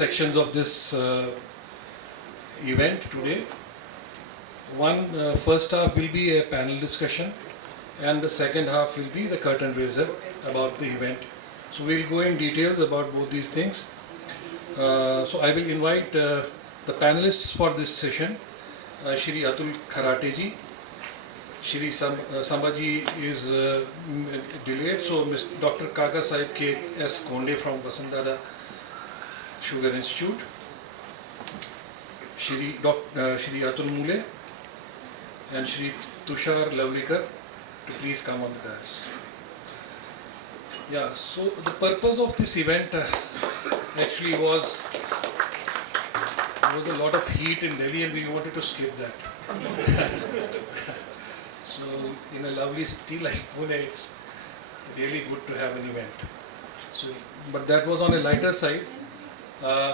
sections of this event today. One, first half will be a panel discussion, and the second half will be the curtain raiser about the event. So we'll go in details about both these things. So I will invite the panelists for this session. Shri Atul Kharate ji. Shri Sambhaji is delayed, so Dr. Kaka Sahib K.S. Konde from Vasantdada Sugar Institute. Shri Atul Mulay and Shri Tushar Lowalekar to please come on the dais. Yeah, so the purpose of this event actually was there was a lot of heat in Delhi and we wanted to skip that. So in a lovely city like Pune, it's really good to have an event. So, but that was on a lighter side.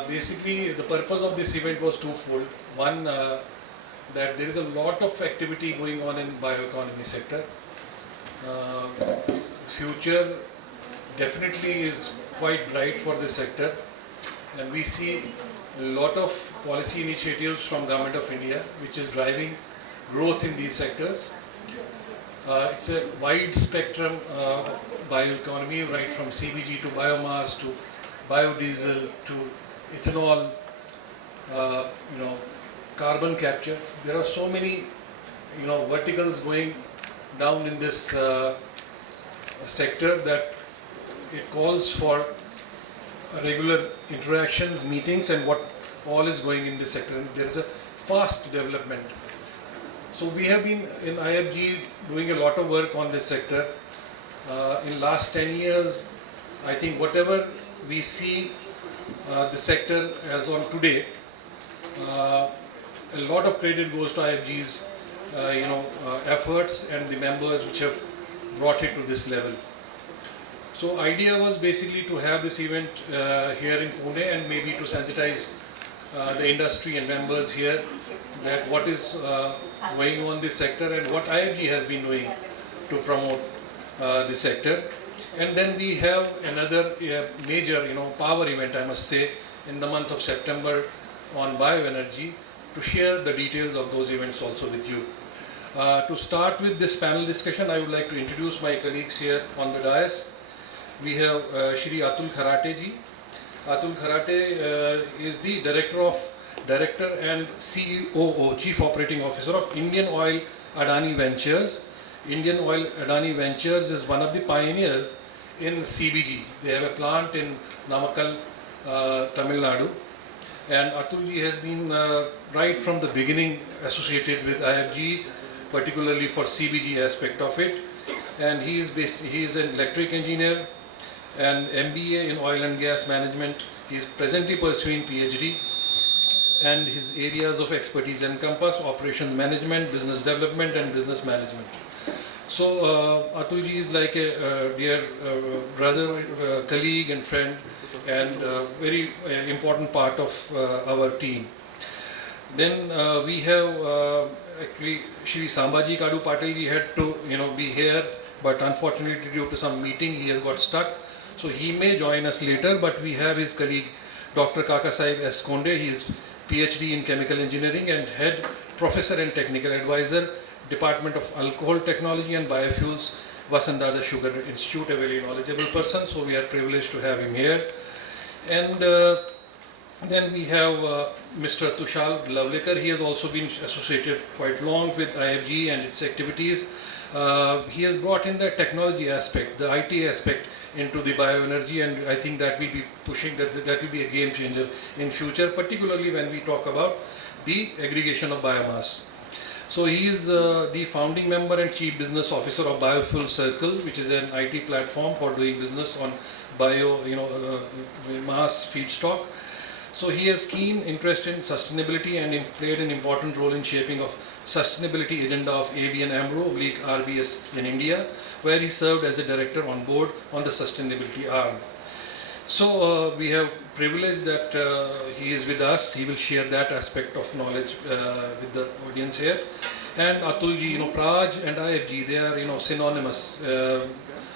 Basically, the purpose of this event was twofold. One, that there is a lot of activity going on in bioeconomy sector. Future definitely is quite bright for this sector, and we see a lot of policy initiatives from Government of India which is driving growth in these sectors. It's a wide spectrum bioeconomy, right from CBG to biomass to biodiesel to ethanol, carbon capture. There are so many, verticals going down in this sector that it calls for regular interactions, meetings, and what all is going in this sector. And there is a fast development. So we have been in IFGE doing a lot of work on this sector. In last 10 years, I think whatever we see the sector as on today, a lot of credit goes to IFGE's efforts and the members which have brought it to this level. So idea was basically to have this event here in Pune and maybe to sensitize the industry and members here that what is going on in this sector and what IFGE has been doing to promote this sector. And then we have another major, power event, I must say, in the month of September on bioenergy, to share the details of those events also with you. To start with this panel discussion, I would like to introduce my colleagues here on the dais. We have Shri Atul Kharate ji. Atul Kharate is the Director and COO, Chief Operating Officer of IndianOil Adani Ventures. IndianOil Adani Ventures is one of the pioneers in CBG. They have a plant in Namakkal, Tamil Nadu. And Atul ji has been right from the beginning associated with IFGE, particularly for CBG aspect of it. And he is an electric engineer and MBA in oil and gas management. He is presently pursuing PhD, and his areas of expertise encompass operations management, business development, and business management. So Atul ji is like a dear brother, colleague, and friend, and very important part of our team. Then we have actually Shri Sambhaji KaduPatil ji had to be here, but unfortunately due to some meeting he has got stuck. So he may join us later, but we have his colleague Dr. Kaka Sahib S. Konde. He is PhD in Chemical Engineering and Head Professor and Technical Advisor, Department of Alcohol Technology and Biofuels, Vasantdada Sugar Institute, a very knowledgeable person. So we are privileged to have him here. And then we have Mr. Tushar Lowalekar. He has also been associated quite long with IFGE and its activities. He has brought in the technology aspect, the IT aspect into the bioenergy, and I think that will be pushing, that will be a game changer in future, particularly when we talk about the aggregation of biomass. So he is the founding member and chief business officer of Biofuel Circle, which is an IT platform for doing business on mass feedstock. So he has keen interest in sustainability and played an important role in shaping of sustainability agenda of ABN AMRO RBS in India, where he served as a director on board on the sustainability arm. So we have privilege that he is with us. He will share that aspect of knowledge with the audience here. And Atul ji, Praj and IFGE, they are synonymous.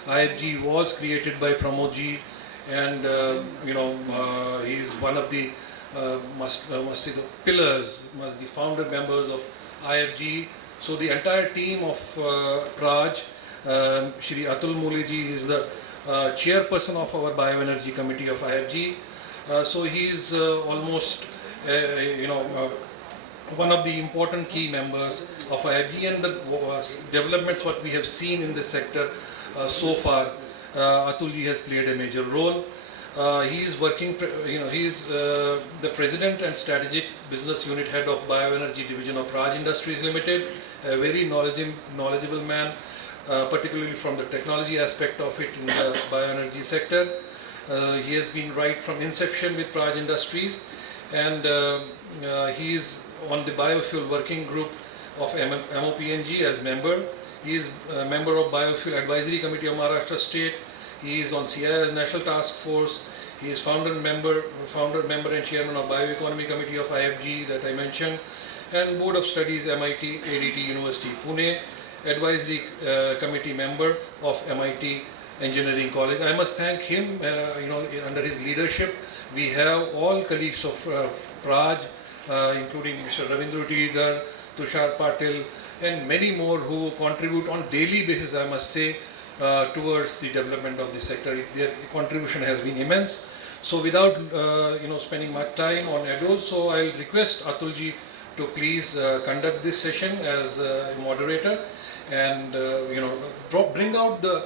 IFGE was created by Pramod ji and he's one of the must say the pillars, the founder members of IFGE. So the entire team of Praj, Shri Atul Mulay is the chairperson of our Bioenergy Committee of IFGE. So he is almost one of the important key members of IFGE, and the developments what we have seen in this sector so far. Atulji has played a major role. He is working, he is the President and Strategic Business Unit Head of Bioenergy Division of Praj Industries Limited, a very knowledgeable man, particularly from the technology aspect of it in the bioenergy sector. He has been right from inception with Praj Industries, and he is on the Biofuel Working Group of MOPNG as member. He is a member of Biofuel Advisory Committee of Maharashtra State. He is on CIA's National Task Force. He is founder member and chairman of Bioeconomy Committee of IFGE that I mentioned, and Board of Studies MIT ADT University Pune, Advisory Committee member of MIT Engineering College. I must thank him. Under his leadership, we have all colleagues of Praj, including Mr. Ravindra Tigar, Tushar Patil, and many more who contribute on daily basis, I must say, towards the development of the sector. Their contribution has been immense. So without spending much time on ados, so I'll request Atulji to please conduct this session as a moderator, and bring out the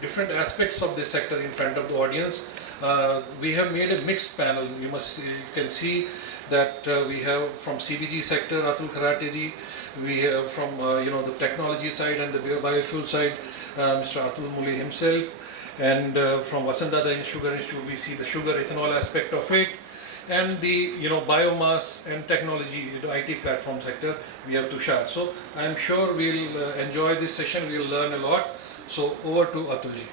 different aspects of this sector in front of the audience. We have made a mixed panel. You can see that we have from CBG sector Atul Kharate ji, we have from the technology side and the biofuel side Mr. Atul Mulay himself, and from Vasantdada in Sugar Institute we see the sugar ethanol aspect of it, and the biomass and technology, IT platform sector we have Tushar. So I am sure we'll enjoy this session, we'll learn a lot. So over to Atulji.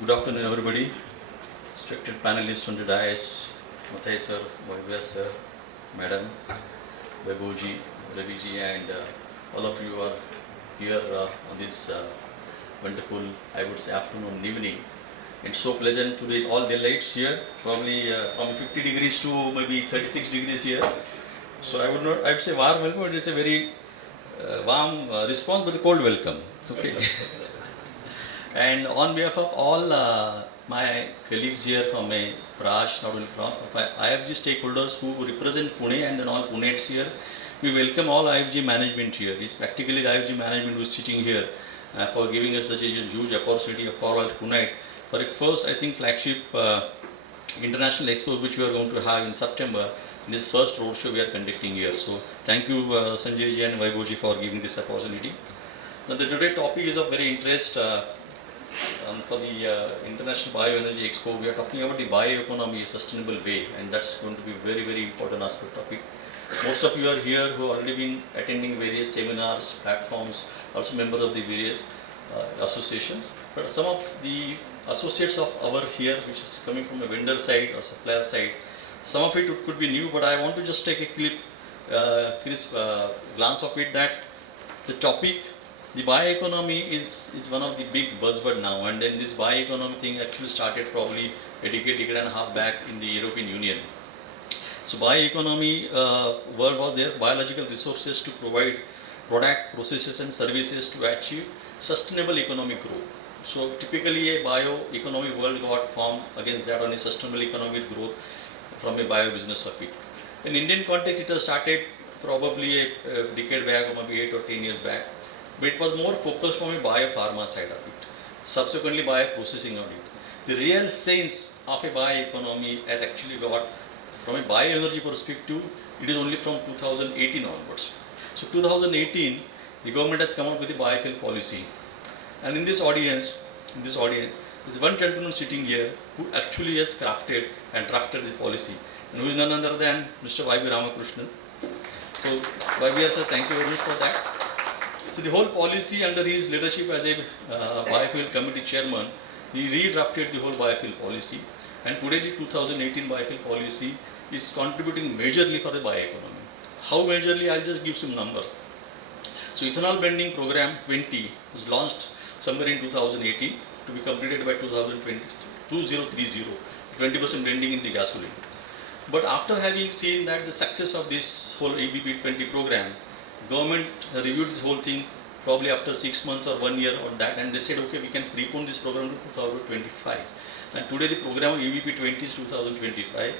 Good afternoon, everybody. Respected panelists on the dais, Mathai sir, Biogas sir, Madam, Babuji, Raviji, and all of you are here on this wonderful, I would say, afternoon and evening. It's so pleasant to be all daylights here, probably from 50 degrees to maybe 36 degrees here. So I would say warm welcome, but it's a very warm response, but a cold welcome. Okay. And on behalf of all my colleagues here from my Praj, not only from IFG stakeholders who represent Pune and then all Punetes here, we welcome all IFG management here. It's practically the IFG management who is sitting here for giving us such a huge opportunity for all tonight. For the first, I think, flagship international expo which we are going to have in September, in this first roadshow we are conducting here. So thank you Sanjay ji and Vaibhavji for giving this opportunity. Now the today topic is of very interest. For the International Bioenergy Expo, we are talking about the bioeconomy, a sustainable way, and that's going to be a very, very important aspect of it. Most of you are here who have already been attending various seminars, platforms, also members of the various associations. But some of the associates of our here, which is coming from a vendor side or supplier side, some of it could be new, but I want to just take a crisp glance of it that the topic, the bioeconomy is one of the big buzzword now, and then this bioeconomy thing actually started probably a decade and a half back in the European Union. So bioeconomy word was there, biological resources to provide product, processes and services to achieve sustainable economic growth. So typically a bioeconomy world got formed against that on a sustainable economic growth from a bio business of it. In Indian context it has started probably a decade back or maybe 8 or 10 years back. But it was more focused from a biopharma side of it, subsequently bioprocessing of it. The real sense of a bioeconomy has actually got, from a bioenergy perspective, it is only from 2018 onwards. So 2018, the government has come out with a biofuel policy. And in this audience, there's one gentleman sitting here who actually has crafted and drafted the policy, and who is none other than Mr. Y.B. Ramakrishnan. So Y.B. sir, thank you very much for that. So the whole policy under his leadership as a biofuel committee chairman, he redrafted the whole biofuel policy, and today the 2018 biofuel policy is contributing majorly for the bioeconomy. How majorly? I'll just give some numbers. So ethanol blending program 20 was launched somewhere in 2018 to be completed by 2030, 20% blending in the gasoline. But after having seen that the success of this whole ABP 20 program, government reviewed this whole thing probably after 6 months or 1 year or that, and they said, okay, we can prepone this program to 2025. And today the program of ABP 20 is 2025.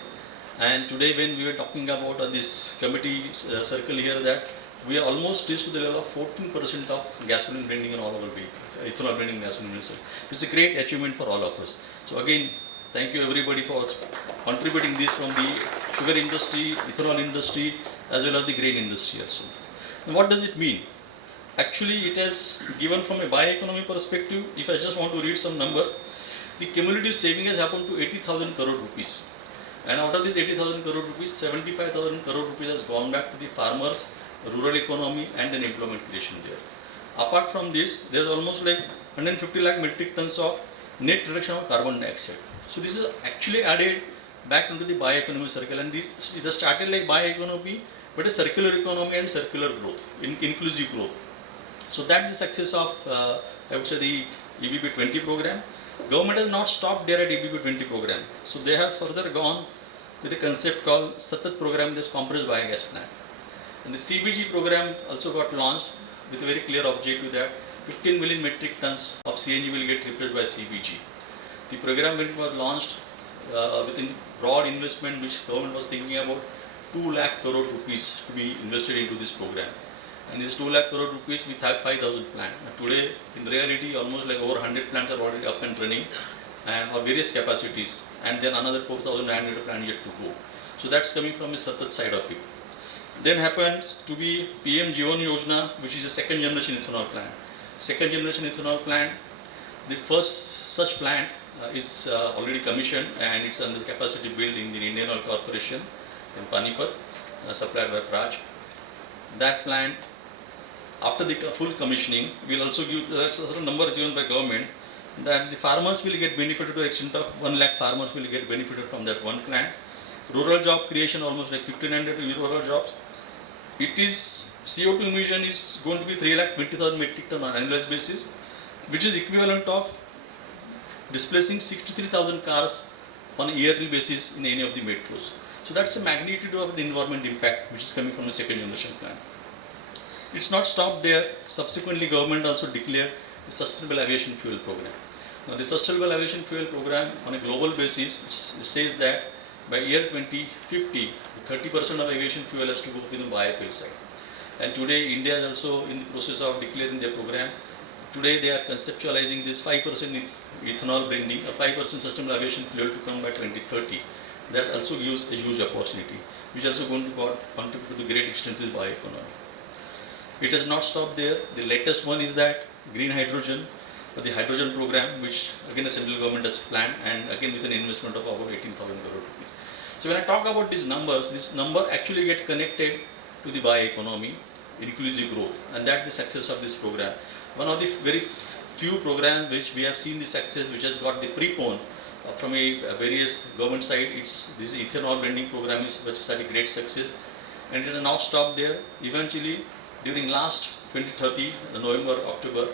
And today when we were talking about this committee circle here, that we are almost reached to the level of 14% of gasoline blending in all our vehicles, ethanol blending in gasoline vehicles. It's a great achievement for all of us. So again, thank you everybody for contributing this from the sugar industry, ethanol industry, as well as the grain industry also. And what does it mean? Actually, it has given from a bioeconomy perspective. If I just want to read some numbers, the cumulative saving has happened to 80,000 crore rupees. And out of this 80,000 crore rupees, 75,000 crore rupees has gone back to the farmers, rural economy, and then employment creation there. Apart from this, there is almost like 150 lakh metric tons of net reduction of carbon dioxide. So this is actually added back into the bioeconomy circle, and this it has started like bioeconomy, but a circular economy and circular growth, inclusive growth. So that's the success of I would say the EBP 20 program. Government has not stopped there at EBP 20 program. So they have further gone with a concept called Satat program, this compressed biogas plant. And the CBG program also got launched with a very clear objective that 15 million metric tons of CNG will get replaced by CBG. The program when it was launched with a broad investment which government was thinking about 2 lakh crore rupees to be invested into this program. And this 2 lakh crore rupees with 5,000 plants. Today, in reality, almost like over 100 plants are already up and running and of various capacities, and then another 4,900 plants yet to go. So that's coming from the Satat side of it. Then happens to be PM Jeevan Yojana, which is a second generation ethanol plant. Second generation ethanol plant, the first such plant is already commissioned, and it's under capacity built in the IndianOil Corporation in Panipat, supplied by Praj. That plant, after the full commissioning, will also give a certain number given by government that the farmers will get benefited to the extent of 1 lakh farmers will get benefited from that one plant. Rural job creation almost like 1,500 rural jobs. It is CO2 emission is going to be 3,20,000 metric ton on an annualized basis, which is equivalent of displacing 63,000 cars on a yearly basis in any of the metros. So that's the magnitude of the environment impact which is coming from the second generation plant. It's not stopped there. Subsequently, government also declared the Sustainable Aviation Fuel Program. Now, the Sustainable Aviation Fuel Program on a global basis says that by year 2050, 30% of aviation fuel has to go within the biofuel side. And today, India is also in the process of declaring their program. Today, they are conceptualizing this 5% ethanol blending, a 5% sustainable aviation fuel to come by 2030. That also gives a huge opportunity, which is also going to contribute to the great extent to the bioeconomy. It has not stopped there. The latest one is that green hydrogen, the hydrogen program, which again the central government has planned, and again with an investment of about 18,000 crore rupees. So when I talk about these numbers, this number actually get connected to the bioeconomy, inclusive growth, and that's the success of this program. One of the very few programs which we have seen the success, which has got the prepone from a various government side, it's this ethanol blending program which is a great success, and it has not stopped there. Eventually, during last 2030, November, October,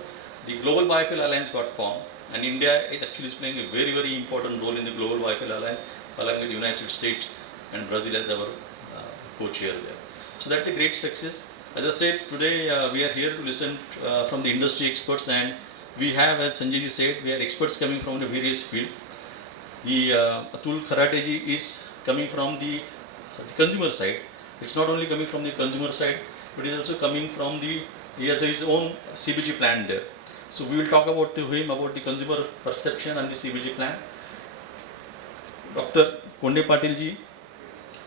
the Global Biofuel Alliance got formed, and India is actually playing a very, very important role in the Global Biofuel Alliance, along with the United States and Brazil as our co-chair there. So that's a great success. As I said, today we are here to listen from the industry experts, and we have, as Sanjay said, we are experts coming from the various fields. The Atul Kharate is coming from the consumer side. It's not only coming from the consumer side, but it's also coming from he has his own CBG plant there. So we will talk about to him about the consumer perception and the CBG plant. Dr. KaduPatil ji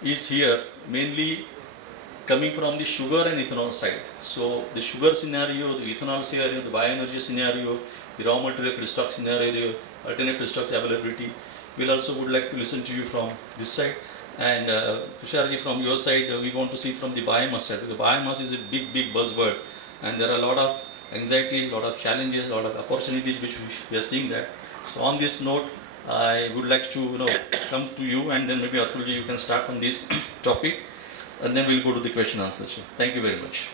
is here mainly coming from the sugar and ethanol side. So the sugar scenario, the ethanol scenario, the bioenergy scenario, the raw material feedstock scenario, alternate feedstocks availability. We'll also would like to listen to you from this side. And Tushar ji, from your side, we want to see from the biomass side. The biomass is a big, big buzzword, and there are a lot of anxieties, a lot of challenges, a lot of opportunities which we are seeing that. So on this note, I would like to come to you, and then maybe Atul ji, you can start on this topic, and then we'll go to the question and answer session. Thank you very much.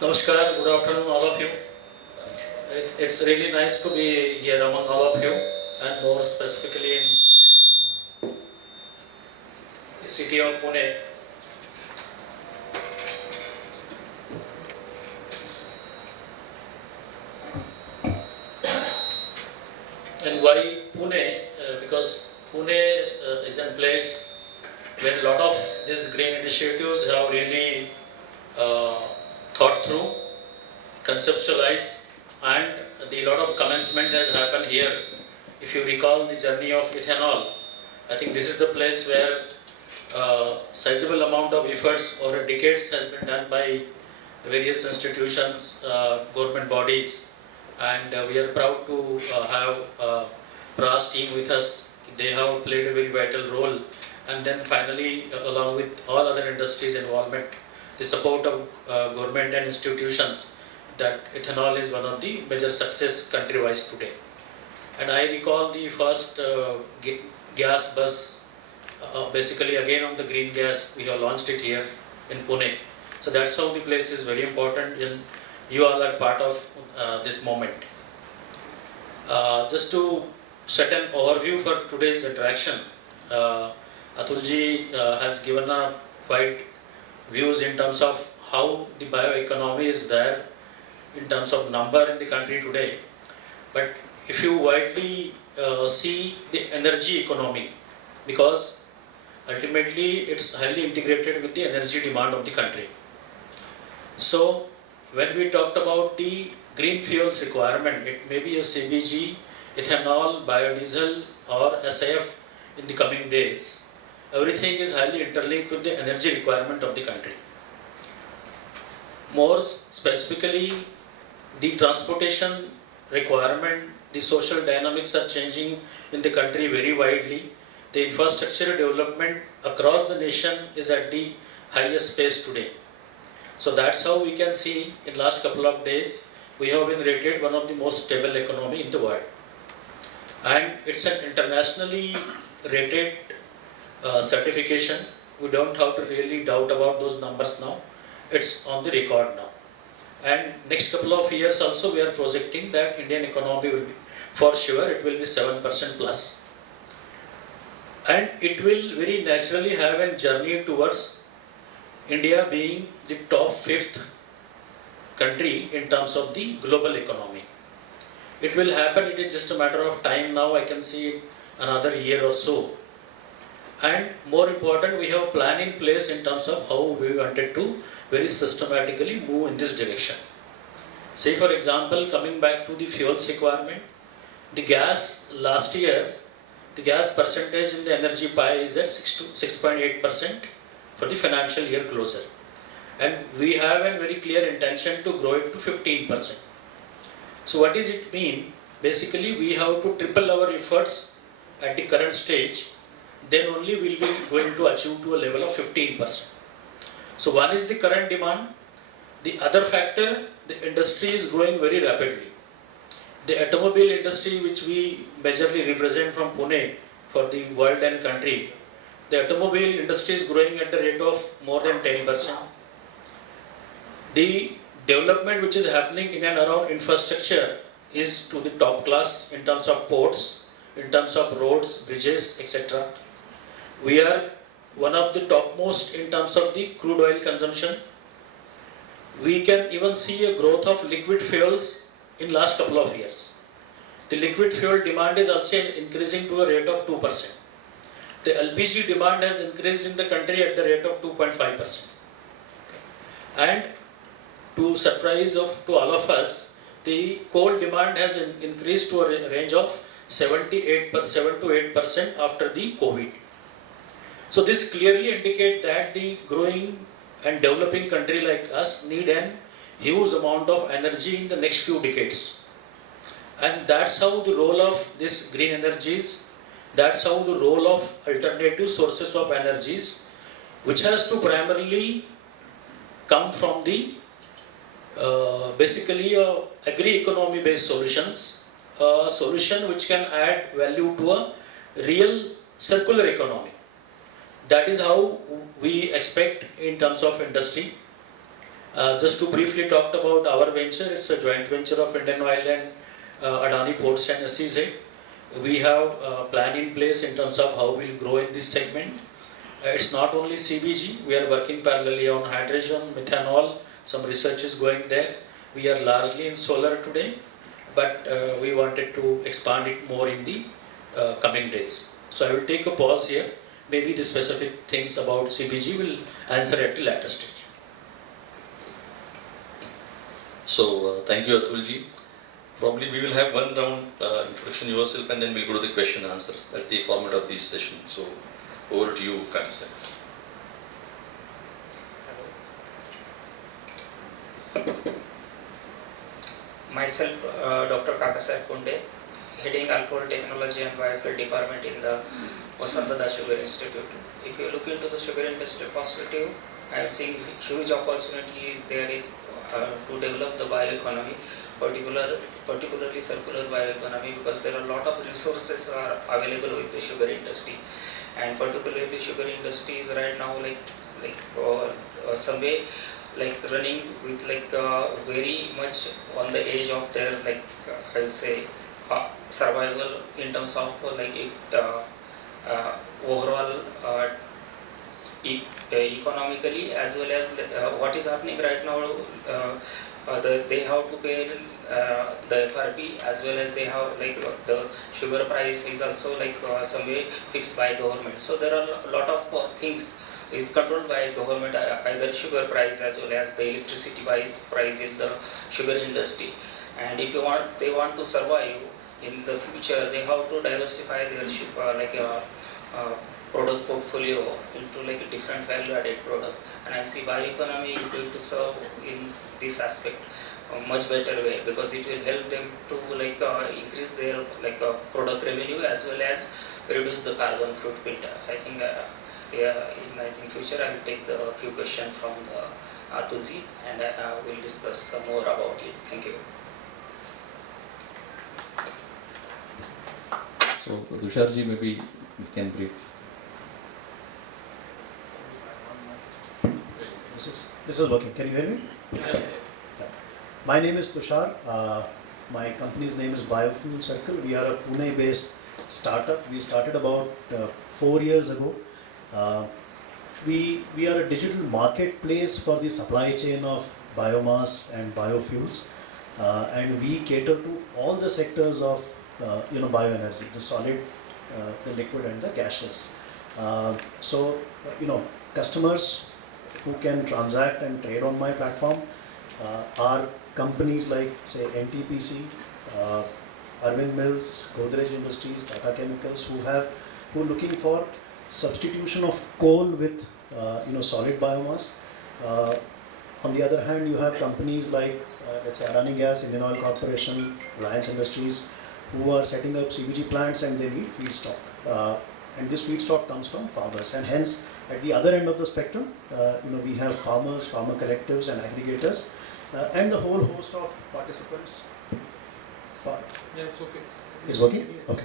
Namaskar, good afternoon all of you. It's really nice to be here among all of you, and more specifically in the city of Pune. And why Pune? Because Pune is a place where a lot of these green initiatives have really thought through, conceptualized, and a lot of commencement has happened here. If you recall the journey of ethanol, I think this is the place where sizable amount of efforts over decades has been done by various institutions, government bodies, and we are proud to have Praj team with us. They have played a very vital role, and then finally, along with all other industries' involvement, the support of government and institutions, that ethanol is one of the major success country-wise today. And I recall the first gas bus, basically again on the green gas, we have launched it here in Pune. So that's how the place is very important, and you all are part of this moment. Just to set an overview for today's interaction, Atulji has given a quite views in terms of how the bioeconomy is there in terms of number in the country today. But if you widely see the energy economy, because ultimately it's highly integrated with the energy demand of the country. So when we talked about the green fuels requirement, it may be a CBG, ethanol, biodiesel or SAF in the coming days. Everything is highly interlinked with the energy requirement of the country. More specifically, the transportation requirement, the social dynamics are changing in the country very widely. The infrastructure development across the nation is at the highest pace today. So that's how we can see in last couple of days, we have been rated one of the most stable economy in the world. And it's an internationally rated certification. We don't have to really doubt about those numbers now. It's on the record now. And next couple of years also we are projecting that Indian economy will be, for sure, it will be 7% plus. And it will very naturally have a journey towards India being the top 5th country in terms of the global economy. It will happen, it is just a matter of time now. I can see another year or so. And more important, we have a plan in place in terms of how we wanted to very systematically move in this direction. Say for example, coming back to the fuels requirement, the gas last year, the gas percentage in the energy pie is at 6.8% for the financial year closure. And we have a very clear intention to grow it to 15%. So what does it mean? Basically, we have to triple our efforts at the current stage, then only we will be going to achieve to a level of 15%. So one is the current demand. The other factor, the industry is growing very rapidly. The automobile industry, which we majorly represent from Pune for the world and country, the automobile industry is growing at the rate of more than 10%. The development which is happening in and around infrastructure is to the top class in terms of ports, in terms of roads, bridges, etc. We are one of the topmost in terms of the crude oil consumption. We can even see a growth of liquid fuels in last couple of years. The liquid fuel demand is also increasing to a rate of 2%. The LPG demand has increased in the country at the rate of 2.5%. And to surprise to all of us, the coal demand has increased to a range of 7 to 8% after the COVID. So this clearly indicates that the growing and developing country like us need a huge amount of energy in the next few decades. And that's how the role of this green energies That's how the role of alternative sources of energies, which has to primarily come from the basically agri-economy based solutions, a solution which can add value to a real circular economy. That is how we expect in terms of industry. Just to briefly talk about our venture, it's a joint venture of IndianOil and Adani Ports and SEZ. We have a plan in place in terms of how we'll grow in this segment. It's not only CBG, we are working parallelly on hydrogen, methanol, some research is going there. We are largely in solar today, but we wanted to expand it more in the coming days. So I will take a pause here. Maybe the specific things about CBG will answer at the later stage. So thank you, Atulji. Probably we will have one round introduction yourself, and then we'll go to the question and answers. That's the format of this session. So over to you, Kaka. Myself, Dr. Kakasai Punde, heading Alcohol Technology and Biofuel Department in the Vasantdada Sugar Institute. If you look into the sugar industry perspective, I am seeing huge opportunities there to develop the bioeconomy, particularly circular bioeconomy, because there are a lot of resources are available with the sugar industry, and particularly sugar industry is right now some way running with very much on the edge of their I would say survival in terms of overall economically, as well as what is happening right now. They have to pay the FRP, as well as they have the sugar price is also some way fixed by government. So there are a lot of things is controlled by government, either sugar price as well as the electricity price in the sugar industry. And if they want to survive in the future, they have to diversify their product portfolio into a different value-added product. And I see bioeconomy is going to serve in this aspect a much better way, because it will help them to increase their product revenue as well as reduce the carbon footprint. I think in future I will take the few questions from the Atulji, and we'll discuss some more about it. Thank you. So Tusharji, maybe you can brief. This is working. Can you hear me? Yeah. My name is Tushar. My company's name is Biofuel Circle. We are a Pune-based startup. We started about 4 years ago. We are a digital marketplace for the supply chain of biomass and biofuels, and we cater to all the sectors of bioenergy, the solid, the liquid, and the gaseous. So customers who can transact and trade on my platform are companies like, say, NTPC, Arvind Mills, Godrej Industries, Tata Chemicals, who are looking for substitution of coal with solid biomass. On the other hand, you have companies like let's say Adani Gas, IndianOil Corporation, Reliance Industries, who are setting up CBG plants, and they need feedstock. And this feedstock comes from farmers, and hence at the other end of the spectrum, we have farmers, farmer collectives, and aggregators, and the whole host of participants. Yes, okay. Is working? Okay.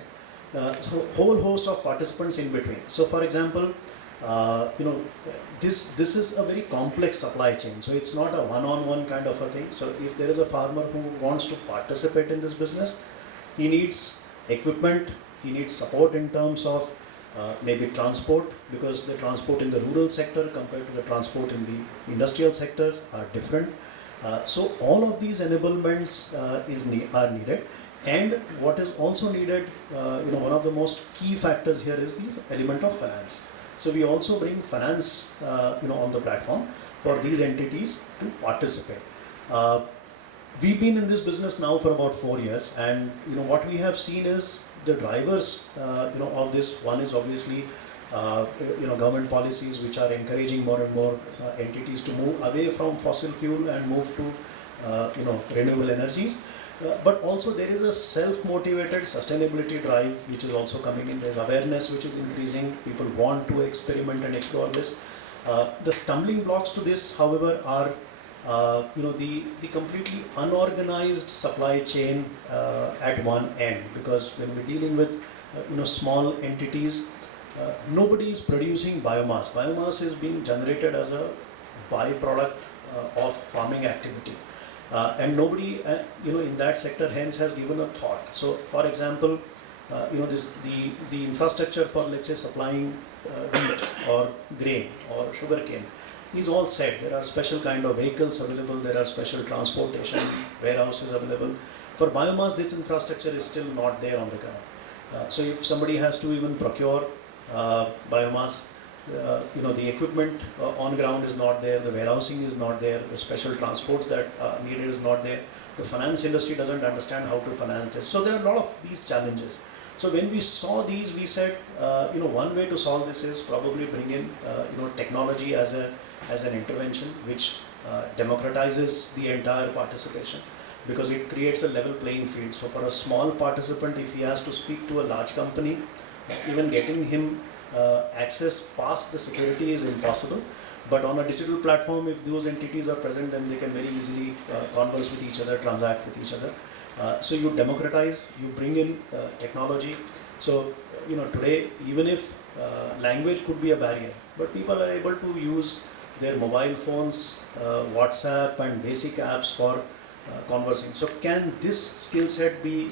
So whole host of participants in between. So for example, this is a very complex supply chain. So it's not a one-on-one kind of a thing. So if there is a farmer who wants to participate in this business, he needs equipment, he needs support in terms of maybe transport, because the transport in the rural sector compared to the transport in the industrial sectors are different. So all of these enablements are needed. And what is also needed, one of the most key factors here is the element of finance. So we also bring finance, on the platform for these entities to participate. We've been in this business now for about 4 years, and what we have seen is the drivers, of this. One is obviously, government policies which are encouraging more and more entities to move away from fossil fuel and move to, renewable energies. But also there is a self-motivated sustainability drive which is also coming in. There's awareness which is increasing. People want to experiment and explore this. The stumbling blocks to this, however, are the completely unorganized supply chain at one end, because when we're dealing with small entities, nobody is producing biomass. Biomass is being generated as a byproduct of farming activity. And nobody, in that sector hence has given a thought. So, for example, the infrastructure for, let's say, supplying wheat or grain or sugarcane is all set. There are special kind of vehicles available. There are special transportation warehouses available. For biomass, this infrastructure is still not there on the ground. So, if somebody has to even procure biomass, the equipment on ground is not there, the warehousing is not there, the special transports that are needed is not there, the finance industry doesn't understand how to finance this. So there are a lot of these challenges. So when we saw these, we said, one way to solve this is probably bring in, technology as an intervention which democratizes the entire participation, because it creates a level playing field. So for a small participant, if he has to speak to a large company, even getting him access past the security is impossible. But on a digital platform, if those entities are present, then they can very easily converse with each other, transact with each other. So you democratize, you bring in technology. So today, even if language could be a barrier, but people are able to use their mobile phones, WhatsApp and basic apps for conversing. So can this skill set be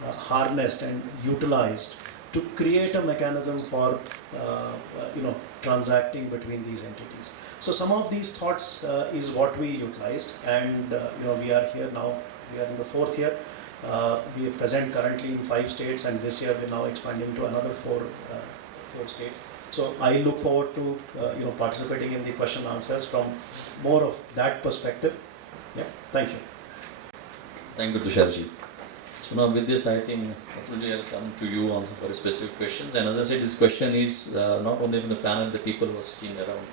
harnessed and utilized to create a mechanism for transacting between these entities? So some of these thoughts is what we utilized, and we are here now. We are in the 4th year. We are present currently in 5 states, and this year we're now expanding to another 4 states. So I look forward to participating in the question answers from more of that perspective. Yeah, thank you. Thank you, Tusharji. So now with this, I think Atul, I'll come to you also for specific questions. And as I said, this question is not only from the panel, the people who are sitting around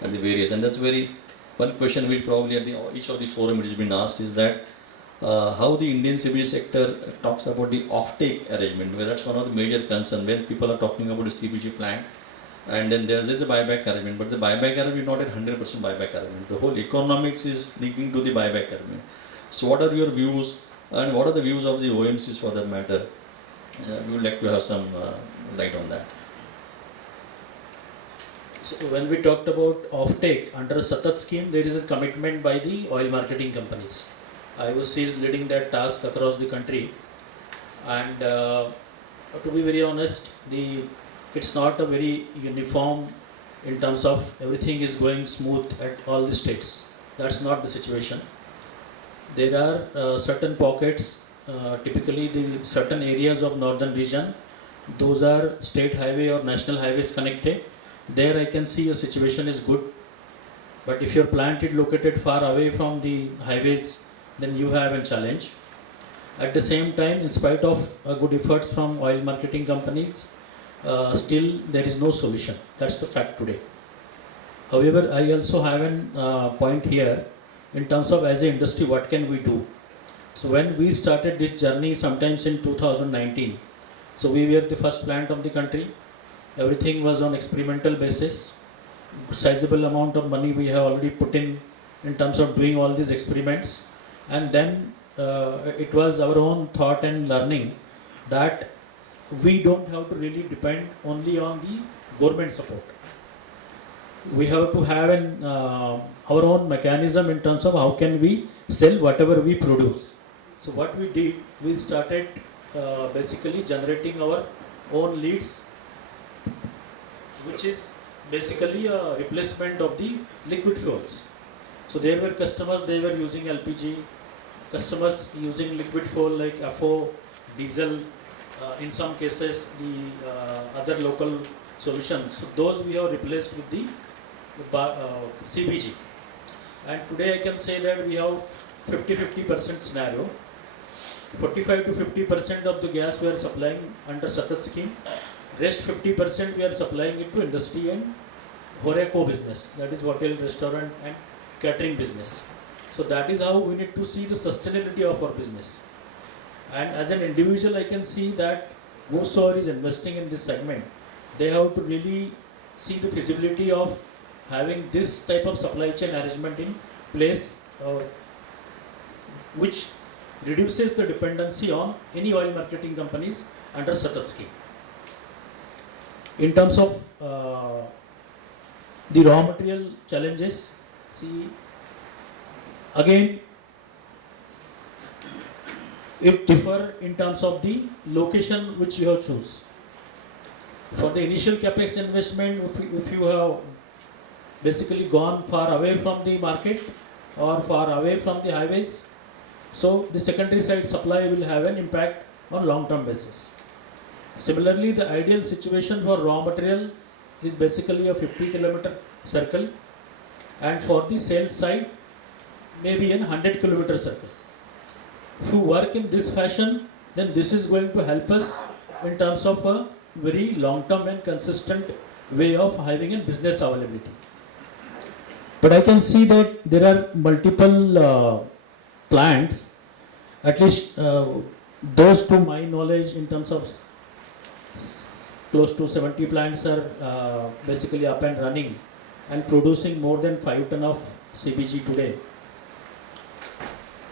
at the various. And that's one question which probably at each of the forum it has been asked is that how the Indian CBG sector talks about the offtake arrangement, where that's one of the major concerns when people are talking about the CBG plant. And then there's a buyback arrangement, but the buyback arrangement is not at 100% buyback arrangement. The whole economics is linking to the buyback arrangement. So what are your views, and what are the views of the OMCs for that matter? We would like to have some light on that. So when we talked about offtake under a Satat scheme, there is a commitment by the oil marketing companies. IOC is leading that task across the country, and to be very honest, it's not a very uniform in terms of everything is going smooth at all the states. That's not the situation. There are certain pockets, typically the certain areas of northern region, those are state highway or national highways connected. There I can see a situation is good, but if your plant is located far away from the highways, then you have a challenge. At the same time, in spite of good efforts from oil marketing companies, still there is no solution. That's the fact today. However, I also have a point here in terms of as an industry, what can we do? So when we started this journey sometimes in 2019, so we were the first plant of the country. Everything was on experimental basis. Sizable amount of money we have already put in terms of doing all these experiments. And then it was our own thought and learning that we don't have to really depend only on the government support. We have to have our own mechanism in terms of how can we sell whatever we produce. So what we did, we started basically generating our own leads, which is basically a replacement of the liquid fuels. So there were customers, they were using LPG, customers using liquid fuel like FO, diesel, in some cases the other local solutions. So those we have replaced with the CBG. And today I can say that we have 50-50% scenario. 45 to 50% of the gas we are supplying under Satat scheme. Rest 50% we are supplying it to industry and HoReCo business, that is hotel, restaurant and catering business. So that is how we need to see the sustainability of our business. And as an individual, I can see that whosoever is investing in this segment, they have to really see the feasibility of having this type of supply chain arrangement in place, which reduces the dependency on any oil marketing companies under such a scheme. In terms of the raw material challenges, see, again, it differ in terms of the location which you have choose. For the initial capex investment, if you have basically gone far away from the market or far away from the highways, so the secondary side supply will have an impact on long-term basis. Similarly, the ideal situation for raw material is basically a 50-kilometer circle, and for the sales side, maybe a 100-kilometer circle. If you work in this fashion, then this is going to help us in terms of a very long-term and consistent way of having a business availability. But I can see that there are multiple plants, at least those to my knowledge, in terms of close to 70 plants are basically up and running and producing more than 5 tons of CBG today.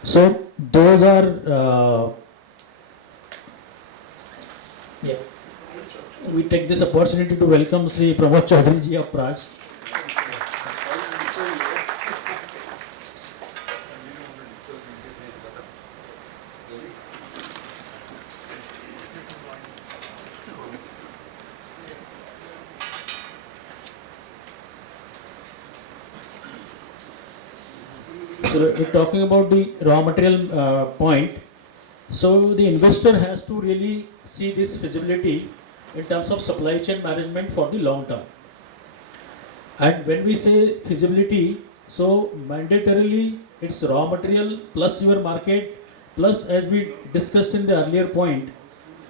So those are, yeah. We take this opportunity to welcome Shri Pramod Chaudhary ji of Praj. So we're talking about the raw material point. So the investor has to really see this feasibility in terms of supply chain management for the long term. And when we say feasibility, so mandatorily it's raw material plus your market, plus, as we discussed in the earlier point,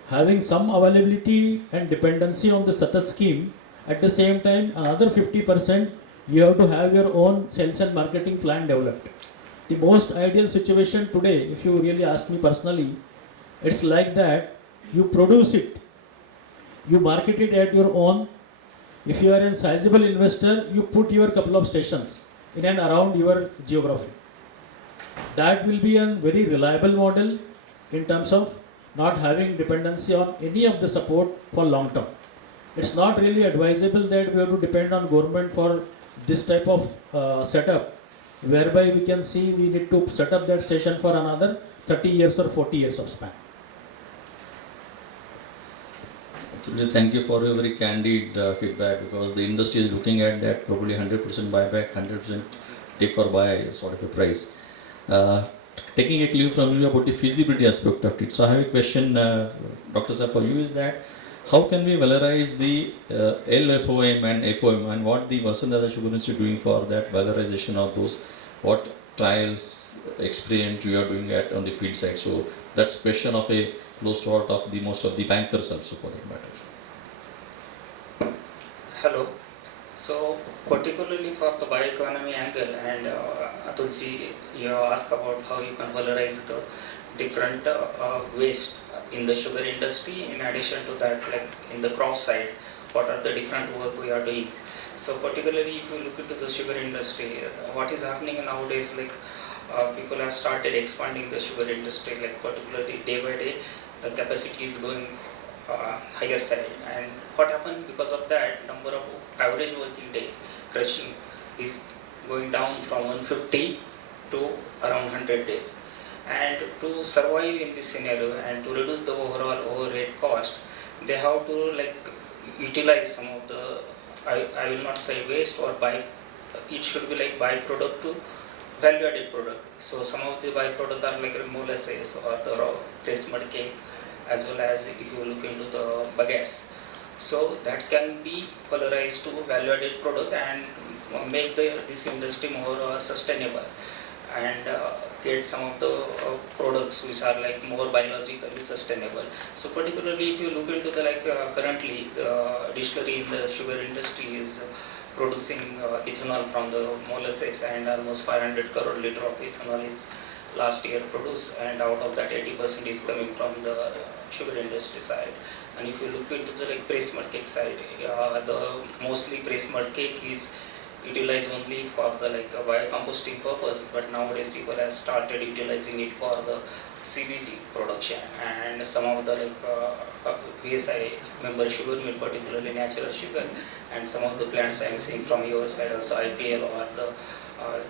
having some availability and dependency on the Satat scheme. At the same time, another 50% you have to have your own sales and marketing plan developed. The most ideal situation today, if you really ask me personally, it's like that you produce it, you market it at your own. If you are a sizable investor, you put your couple of stations in and around your geography. That will be a very reliable model in terms of not having dependency on any of the support for long term. It's not really advisable that we have to depend on government for this type of setup, whereby we can see we need to set up that station for another 30 years or 40 years of span. Thank you for your very candid feedback, because the industry is looking at that probably 100% buyback, 100% take or buy sort of a price. Taking a clue from you about the feasibility aspect of it. So I have a question, Dr. Sir, for you is that how can we valorize the LFOM and FOM, and what the Vasantdada Sugar Institute doing for that valorization of those? What trials, experiment you are doing at on the field side? So that's question of a close sort of the most of the bankers also for that matter. Hello. So particularly for the bioeconomy angle, and Atulji, you asked about how you can valorize the different waste in the sugar industry. In addition to that, like in the crop side, what are the different work we are doing? So particularly if you look into the sugar industry, what is happening nowadays, like people have started expanding the sugar industry, like particularly day by day, the capacity is going higher side. And what happened because of that, number of average working day crushing is going down from 150 to around 100 days. And to survive in this scenario and to reduce the overall overhead cost, they have to like utilize some of the, I will not say waste or it should be like byproduct to value added product. So some of the byproduct are like molasses or the raw pressed mud cake, as well as if you look into the bagasse. So that can be valorized to value added product and make this industry more sustainable, and get some of the products which are like more biologically sustainable. So particularly if you look into the like currently the distillery in the sugar industry is producing ethanol from the molasses, and almost 500 crore liter of ethanol is last year produced, and out of that 80% is coming from the sugar industry side. And if you look into the like press mud cake side, the mostly press mud cake is utilized only for the like biocomposting purpose, but nowadays people have started utilizing it for the CBG production, and some of the like VSI member sugar mill, particularly natural sugar, and some of the plants I am seeing from your side also IPL or the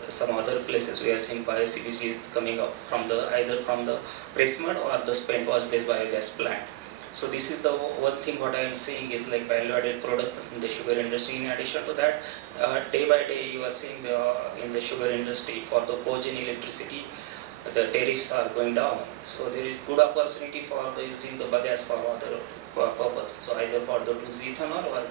some other places we are seeing bio CBG is coming up from the either from the press mud or the spent wash based biogas plant. So this is the one thing what I am saying is like value added product in the sugar industry. In addition to that, day by day you are seeing in the sugar industry for the cogen electricity, the tariffs are going down. So there is good opportunity for the using the bagasse for other purpose. So either for the use ethanol or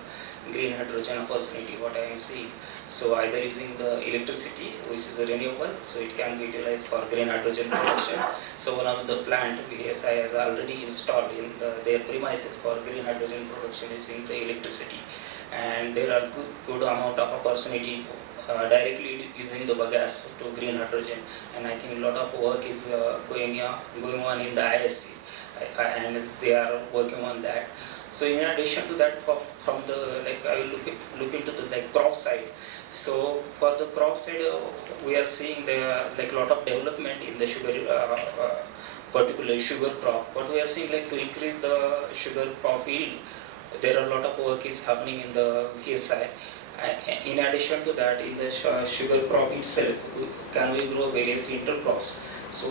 green hydrogen opportunity what I am seeing. So either using the electricity which is a renewable, so it can be utilized for green hydrogen production. So one of the plant VSI has already installed in their premises for green hydrogen production using the electricity, and there are good amount of opportunity directly using the bagasse to green hydrogen, and I think a lot of work is going on in the ISC, and they are working on that. So in addition to that, from the like I will look into the like crop side. So for the crop side, we are seeing the like lot of development in the sugar, particularly sugar crop. But we are seeing like to increase the sugar crop yield, there are a lot of work is happening in the VSI. In addition to that, in the sugar crop itself, can we grow various intercrops? So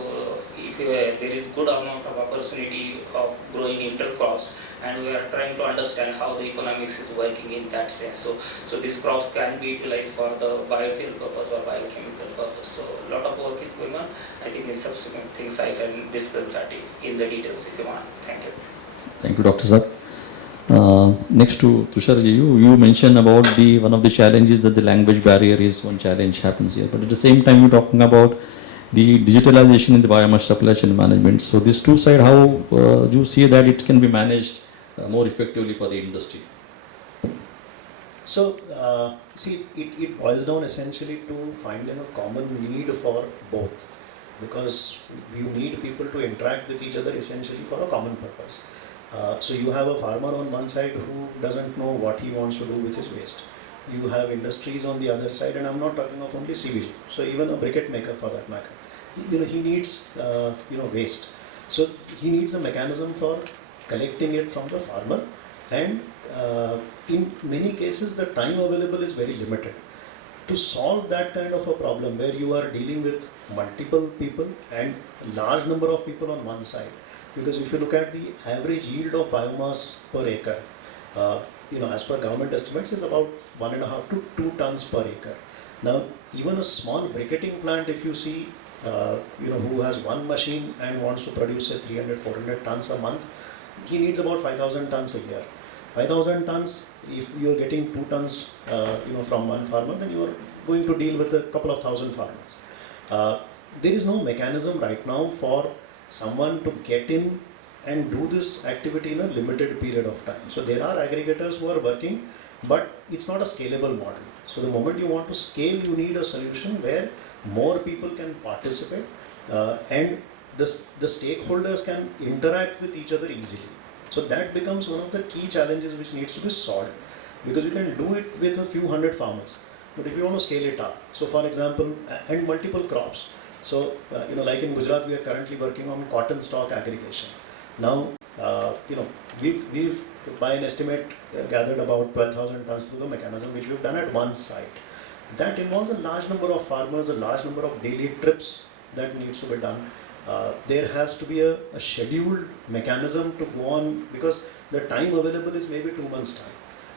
if there is good amount of opportunity of growing intercrops, and we are trying to understand how the economics is working in that sense. So this crop can be utilized for the biofuel purpose or biochemical purpose. So a lot of work is going on. I think in subsequent things I can discuss that in the details if you want. Thank you. Thank you, Dr. Sir. Next to Tushar ji, you mentioned about one of the challenges that the language barrier is one challenge happens here. But at the same time, you're talking about the digitalization in the biomass supply chain management. So these two sides, how do you see that it can be managed more effectively for the industry? So, see, it boils down essentially to finding a common need for both, because you need people to interact with each other essentially for a common purpose. So you have a farmer on one side who doesn't know what he wants to do with his waste. You have industries on the other side, and I'm not talking of only CBG. So even a briquette maker for that matter, he needs waste. So he needs a mechanism for collecting it from the farmer, and in many cases the time available is very limited. To solve that kind of a problem where you are dealing with multiple people and a large number of people on one side, because if you look at the average yield of biomass per acre, as per government estimates is about 1.5 to 2 tons per acre. Now even a small briquetting plant, if you see, who has one machine and wants to produce say 300-400 tons a month, he needs about 5,000 tons a year. 5,000 tons, if you are getting 2 tons from one farmer, then you are going to deal with a couple of thousand farmers. There is no mechanism right now for someone to get in and do this activity in a limited period of time. So there are aggregators who are working, but it's not a scalable model. So the moment you want to scale, you need a solution where more people can participate and the stakeholders can interact with each other easily. So that becomes one of the key challenges which needs to be solved, because you can do it with a few hundred farmers, but if you want to scale it up, so for example, and multiple crops. So, like in Gujarat, we are currently working on cotton stock aggregation. Now, we've by an estimate gathered about 12,000 tons through the mechanism which we've done at one site. That involves a large number of farmers, a large number of daily trips that needs to be done. There has to be a scheduled mechanism to go on, because the time available is maybe 2 months' time.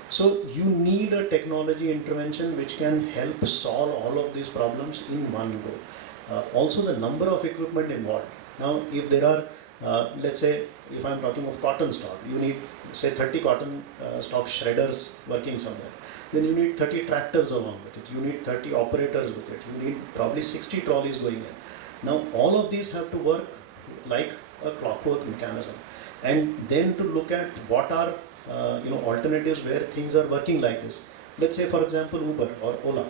So you need a technology intervention which can help solve all of these problems in one go. Also the number of equipment involved. Now if there are, let's say if I'm talking of cotton stock, you need say 30 cotton stock shredders working somewhere. Then you need 30 tractors along with it. You need 30 operators with it. You need probably 60 trolleys going in. Now all of these have to work like a clockwork mechanism. And then to look at what are alternatives where things are working like this. let's say for example Uber or Ola,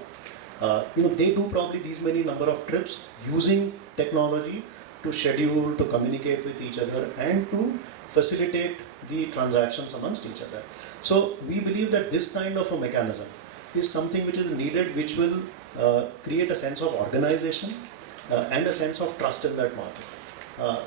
they do probably these many number of trips using technology to schedule, to communicate with each other and to facilitate the transactions amongst each other. So we believe that this kind of a mechanism is something which is needed, which will create a sense of organization and a sense of trust in that market.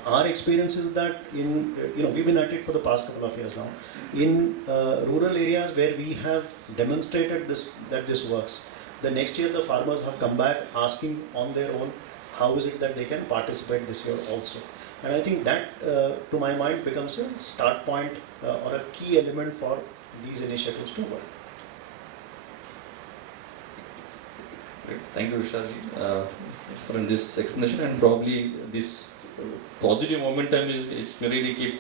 Our experience is that we've been at it for the past couple of years now. In rural areas where we have demonstrated that this works, the next year the farmers have come back asking on their own, how is it that they can participate this year also. And I think that, to my mind, becomes a start point or a key element for these initiatives to work. Great. Thank you, Tushar, for this explanation, and probably this positive momentum is really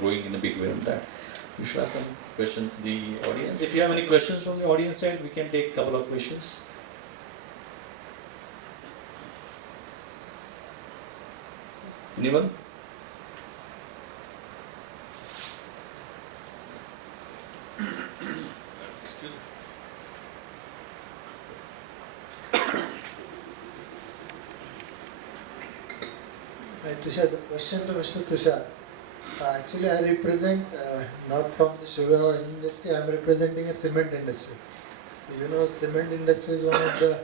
growing in a big way on that. We should ask some questions from the audience. If you have any questions from the audience side, we can take a couple of questions. Anyone? Tushar, the question to Mr. Tushar. Actually, I represent not from the sugar or industry. I am representing a cement industry. So cement industry is one of the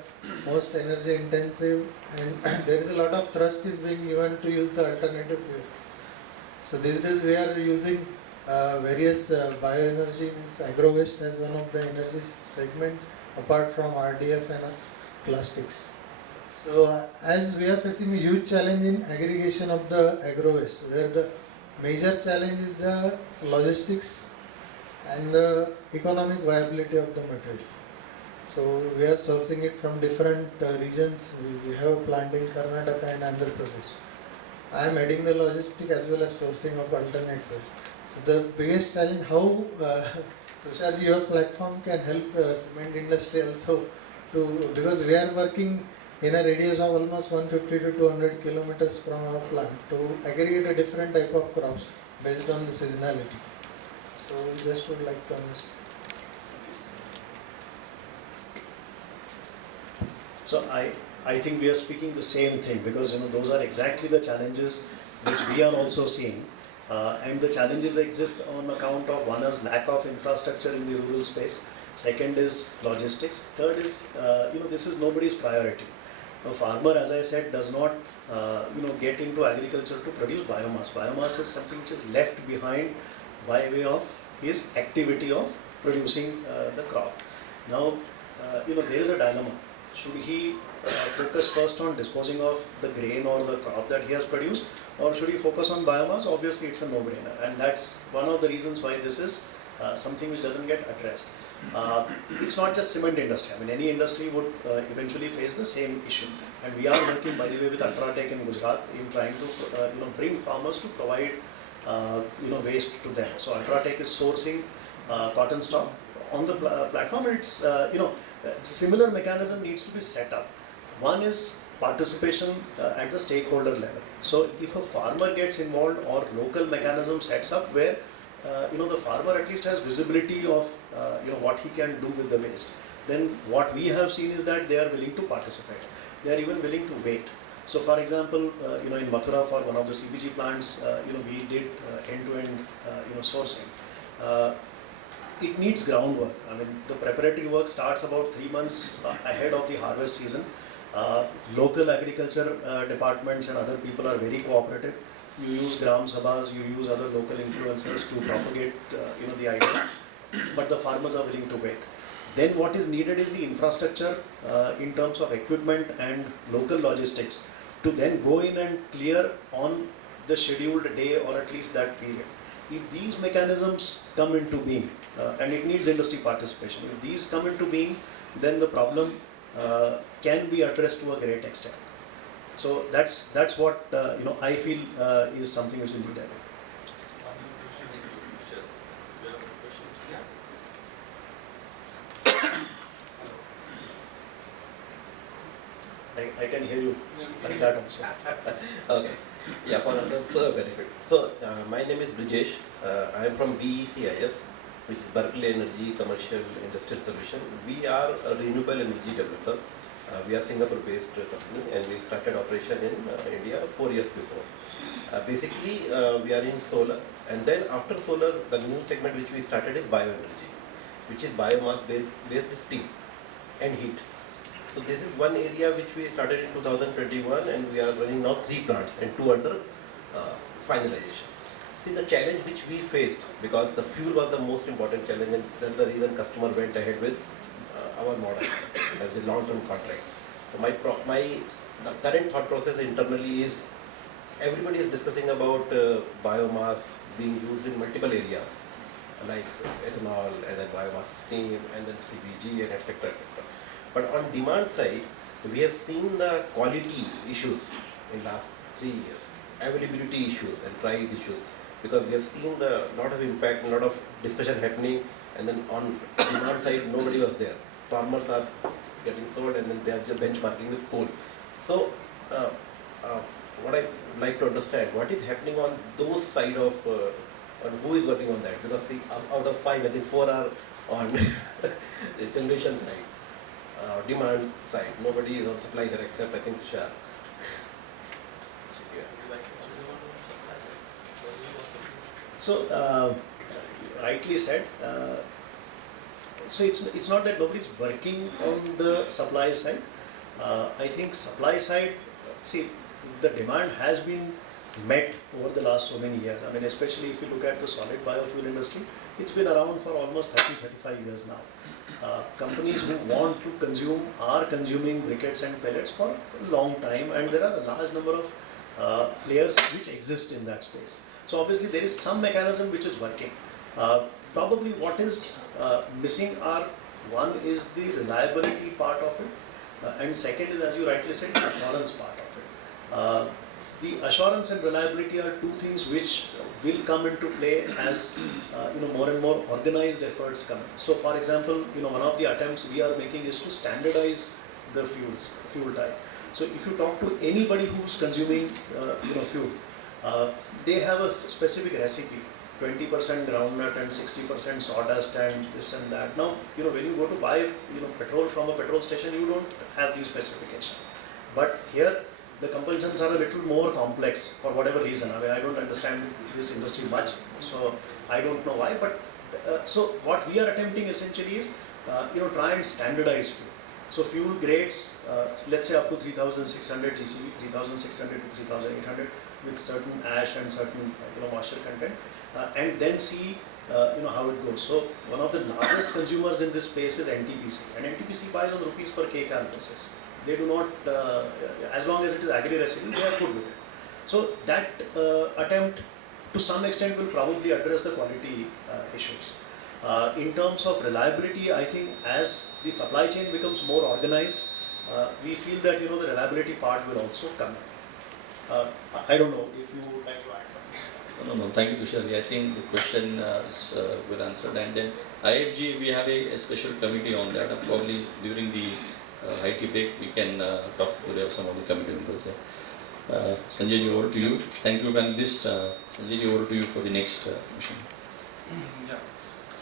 most energy intensive, and there is a lot of thrust is being given to use the alternative fuels. So these days we are using various bioenergy, means agro waste as one of the energy segment apart from RDF and plastics. So as we are facing a huge challenge in aggregation of the agro waste, where the major challenge is the logistics and the economic viability of the material. So we are sourcing it from different regions. We have a plant in Karnataka and Andhra Pradesh. I am adding the logistic as well as sourcing of alternate fuel. So the biggest challenge, how Tusharji, your platform can help cement industry also to, because we are working in a radius of almost 150 to 200 kilometers from our plant to aggregate a different type of crops based on the seasonality. So just would like to understand. So I think we are speaking the same thing, because those are exactly the challenges which we are also seeing, and the challenges exist on account of, one is lack of infrastructure in the rural space, second is logistics, third is this is nobody's priority. A farmer, as I said, does not get into agriculture to produce biomass. Biomass is something which is left behind by way of his activity of producing the crop. Now there is a dilemma. Should he focus first on disposing of the grain or the crop that he has produced, or should he focus on biomass? Obviously it's a no-brainer, and that's one of the reasons why this is something which doesn't get addressed. It's not just cement industry. I mean, any industry would eventually face the same issue, and we are working, by the way, with UltraTech in Gujarat in trying to bring farmers to provide waste to them. So UltraTech is sourcing cotton stock on the platform, and it's similar mechanism needs to be set up. One is participation at the stakeholder level. So if a farmer gets involved, or local mechanism sets up where the farmer at least has visibility of what he can do with the waste, then what we have seen is that they are willing to participate. They are even willing to wait. So for example, in Mathura, for one of the CBG plants, we did end-to-end sourcing. It needs groundwork. I mean, the preparatory work starts about 3 months ahead of the harvest season. Local agriculture departments and other people are very cooperative. You use Gram Sabhas, you use other local influencers to propagate the idea, but the farmers are willing to wait. Then what is needed is the infrastructure in terms of equipment and local logistics to then go in and clear on the scheduled day, or at least that period. If these mechanisms come into being, and it needs industry participation, if these come into being, then the problem can be addressed to a great extent. So that's what I feel is something which is needed. I can hear you like that also. Okay. Yeah, for others benefit. So, my name is Brijesh. I am from BECIS. which is Berkeley Energy Commercial Industrial Solution. We are a renewable energy developer. We are Singapore-based company, and we started operation in India 4 years before. Basically, we are in solar, and then after solar, the new segment which we started is bioenergy, which is biomass-based steam and heat. So this is one area which we started in 2021, and we are running now 3 plants and 2 under finalization. See, the challenge which we faced, because the fuel was the most important challenge, and that's the reason customer went ahead with our model, as a long-term contract. So the current thought process internally is, everybody is discussing about biomass being used in multiple areas, like ethanol, and then biomass steam, and then CBG, and etc. But on demand side, we have seen the quality issues in last 3 years, availability issues and price issues, because we have seen a lot of impact, a lot of discussion happening, and then on demand side, nobody was there. Farmers are getting sold, and then they are just benchmarking with coal. So, what I like to understand, what is happening on those side of, and who is working on that? Because see, out of 5, I think 4 are on the generation side, demand side. Nobody is on supply side except, I think, Tushar. So, rightly said. So it's not that nobody's working on the supply side. I think supply side, see, the demand has been met over the last so many years. I mean, especially if you look at the solid biofuel industry, it's been around for almost 30-35 years now. Companies who want to consume are consuming briquettes and pellets for a long time, and there are a large number of players which exist in that space. So obviously there is some mechanism which is working. Probably what is missing are, one is the reliability part of it, and second is, as you rightly said, the assurance part of it. The assurance and reliability are two things which will come into play as more and more organized efforts come in. So for example, one of the attempts we are making is to standardize the fuel type. So if you talk to anybody who's consuming fuel, they have a specific recipe, 20% groundnut and 60% sawdust and this and that. Now, when you go to buy petrol from a petrol station, you don't have these specifications. But here, the compulsions are a little more complex for whatever reason. I mean, I don't understand this industry much, so I don't know why. But so what we are attempting essentially is, try and standardize fuel. So fuel grades, let's say up to 3,600 GCV, 3,600 to 3,800 with certain ash and certain moisture content, and then see how it goes. So one of the largest consumers in this space is NTPC, and NTPC buys on rupees per kcal basis. They do not, as long as it is agri-residue, they are good with it. So that attempt to some extent will probably address the quality issues. In terms of reliability, I think as the supply chain becomes more organized, we feel that the reliability part will also come in. I don't know if you would like to add something. No, thank you, Tushar. I think the question is well answered. And then IFGE, we have a special committee on that. And probably during the IT break, we can talk to some of the committee members there. Sanjay, over to you. Thank you, panelists. Sanjay, over to you for the next mission. Yeah.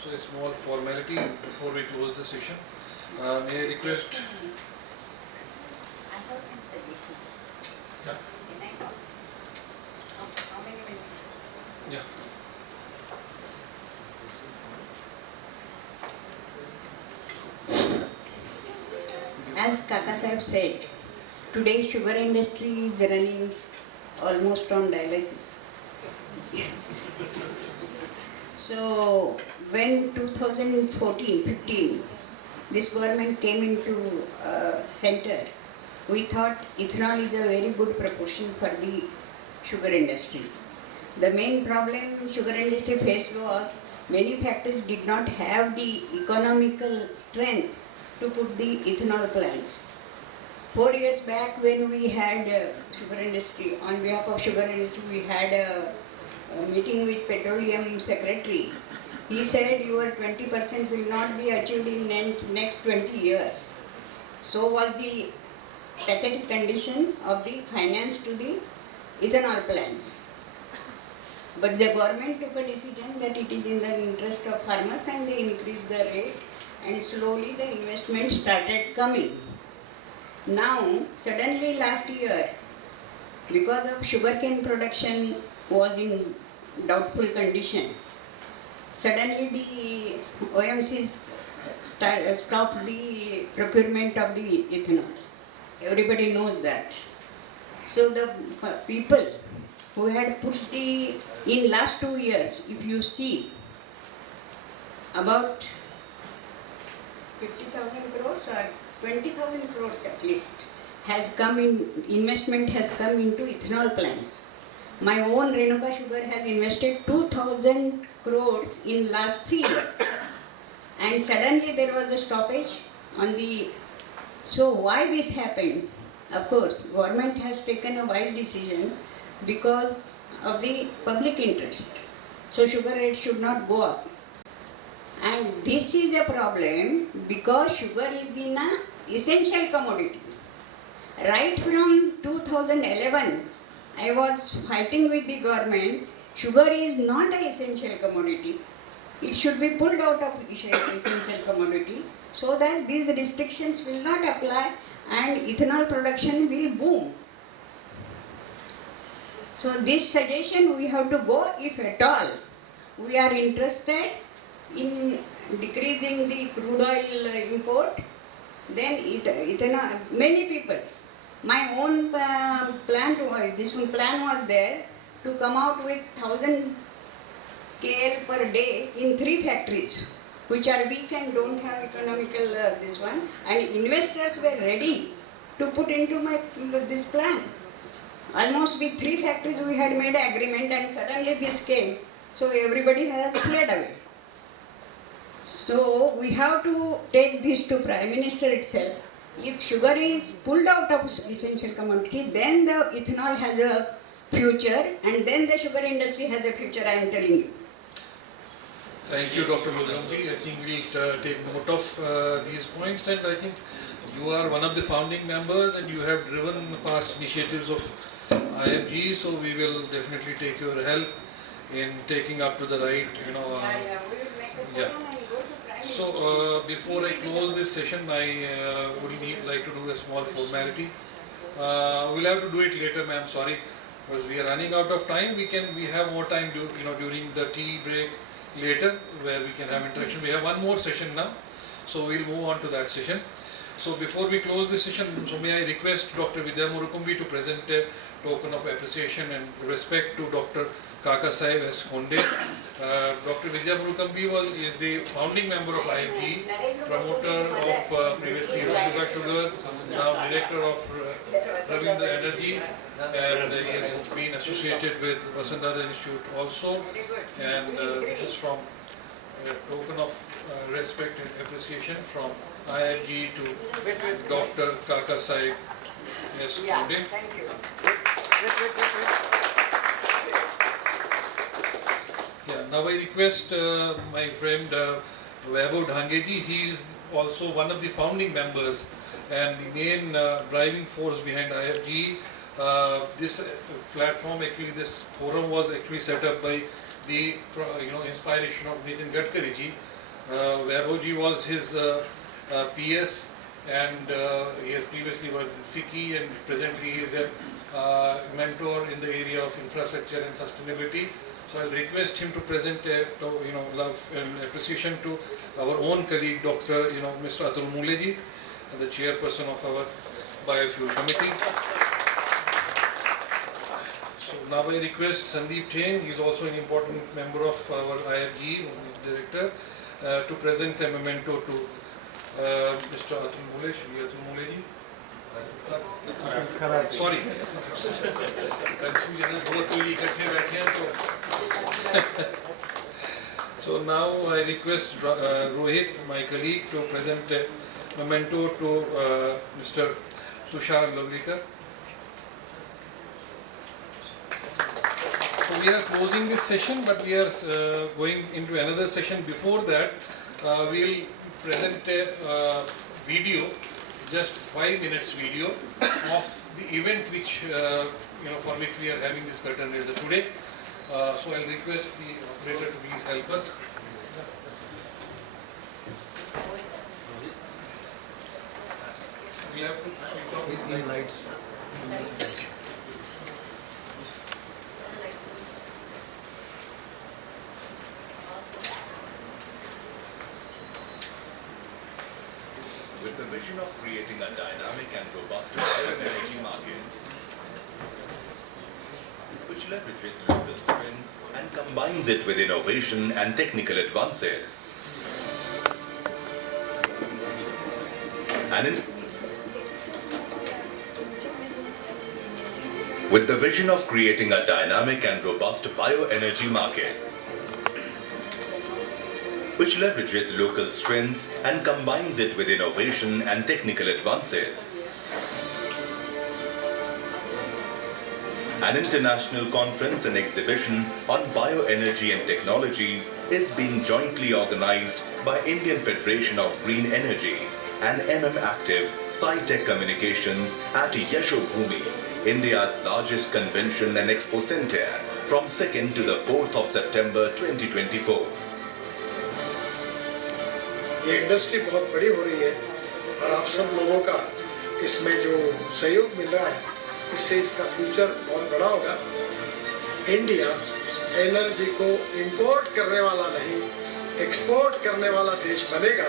So a small formality before we close the session. May I request? I have some suggestions. Yeah. Can I talk? How many minutes? Yeah. As Kaka Sahib said, today sugar industry is running almost on dialysis. So when 2014-15 this government came into center, we thought ethanol is a very good proportion for the sugar industry. The main problem sugar industry faced was many factories did not have the economical strength to put the ethanol plants. 4 years back when we had sugar industry, on behalf of sugar industry, we had a meeting with petroleum secretary. He said your 20% will not be achieved in next 20 years. So was the pathetic condition of the finance to the ethanol plants. But the government took a decision that it is in the interest of farmers and they increased the rate and slowly the investment started coming. Now, suddenly last year, because of sugarcane production was in doubtful condition, suddenly the OMCs stopped the procurement of the ethanol. Everybody knows that. So the people who had put in last 2 years, if you see, about 50,000 crores or 20,000 crores at least has come in, investment has come into ethanol plants. My own Renuka Sugar has invested 2,000 crores in last 3 years. And suddenly there was a stoppage on the... So why this happened? Of course, government has taken a wise decision because of the public interest. So sugar rate should not go up. And this is a problem because sugar is in an essential commodity. Right from 2011, I was fighting with the government. Sugar is not an essential commodity. It should be pulled out of essential commodity so that these restrictions will not apply and ethanol production will boom. So this suggestion we have to go, if at all we are interested in decreasing the crude oil import, then ethanol, many people, my own plan was there to come out with 1,000 scale per day in 3 factories, which are weak and don't have economical this one, and investors were ready to put into this plan. Almost with 3 factories we had made an agreement and suddenly this came, so everybody has fled away. So we have to take this to Prime Minister itself. If sugar is pulled out of essential commodity, then the ethanol has a future and then the sugar industry has a future, I am telling you. Thank you, Dr. Mulay. I think we'll take note of these points, and I think you are one of the founding members and you have driven past initiatives of IFGE, so we will definitely take your help in taking up to the right, We will make a yeah. forum and go to Prime Minister. So before I close this session, I would like to do a small formality. We'll have to do it later, ma'am. Sorry, because we are running out of time. We have more time, during the tea break later, where we can have interaction. We have one more session now, so we'll move on to that session. So before we close this session, so may I request Dr. Vidya Murukumbi to present a token of appreciation and respect to Dr. Kaka Sahib S. Konde. Dr. Vidya Murukumbi is the founding member of IFGE, promoter of previously Renuka Sugars, now director of Ravindra Energy, and he has been associated with Vasantdada Institute also. And this is from a token of respect and appreciation from IFGE to Dr. Kaka Sahib S. Konde. Thank you. Yeah, now I request my friend Vaibhav Dhangeji. He is also one of the founding members and the main driving force behind IFGE. This platform, actually this forum was actually set up by the inspiration of Nitin Gadkari ji. Vaibhav ji was his PS, and he has previously worked with FICCI, and presently he is a mentor in the area of infrastructure and sustainability. So I'll request him to present love and appreciation to our own colleague, Dr. Mr. Atul Mulay ji, the chairperson of our Biofuel Committee. So now I request Sandeep Thain, he is also an important member of our IFGE, director, to present a memento to Mr. Atul Mulay, Shri Atul Mulay ji. Sorry. So now I request Rohit, my colleague, to present a memento to Mr. Tushar Lowalekar. So we are closing this session, but we are going into another session. Before that, we'll present a video, just 5 minutes video of the event which for which we are having this curtain raiser today. So I'll request the operator to please help us. We'll have to switch off the lights. With the vision of creating a dynamic and robust bioenergy market, which leverages local strengths and combines it with innovation and technical advances, with the vision of creating a dynamic and robust bioenergy market, which leverages local strengths and combines it with innovation and technical advances. An international conference and exhibition on bioenergy and technologies is being jointly organized by Indian Federation of Green Energy and Active Sci-Tech Communications at Yashobhumi, India's largest convention and expo center, from 2nd to the 4th of September 2024. ये industry बहुत बड़ी हो रही है और आप सब लोगों का इसमें जो सहयोग मिल रहा है इससे इसका फ्यूचर बहुत बड़ा होगा। इंडिया एनर्जी को इंपोर्ट करने वाला नहीं, एक्सपोर्ट करने वाला देश बनेगा।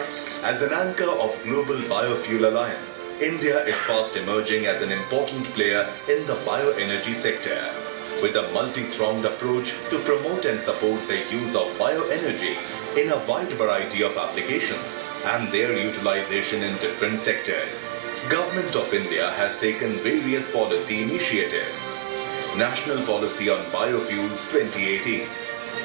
As an anchor of Global Biofuel Alliance, India is fast emerging as an important player in the bioenergy sector, with a multi-pronged approach to promote and support the use of bioenergy in a wide variety of applications and their utilization in different sectors. Government of India has taken various policy initiatives. National Policy on Biofuels 2018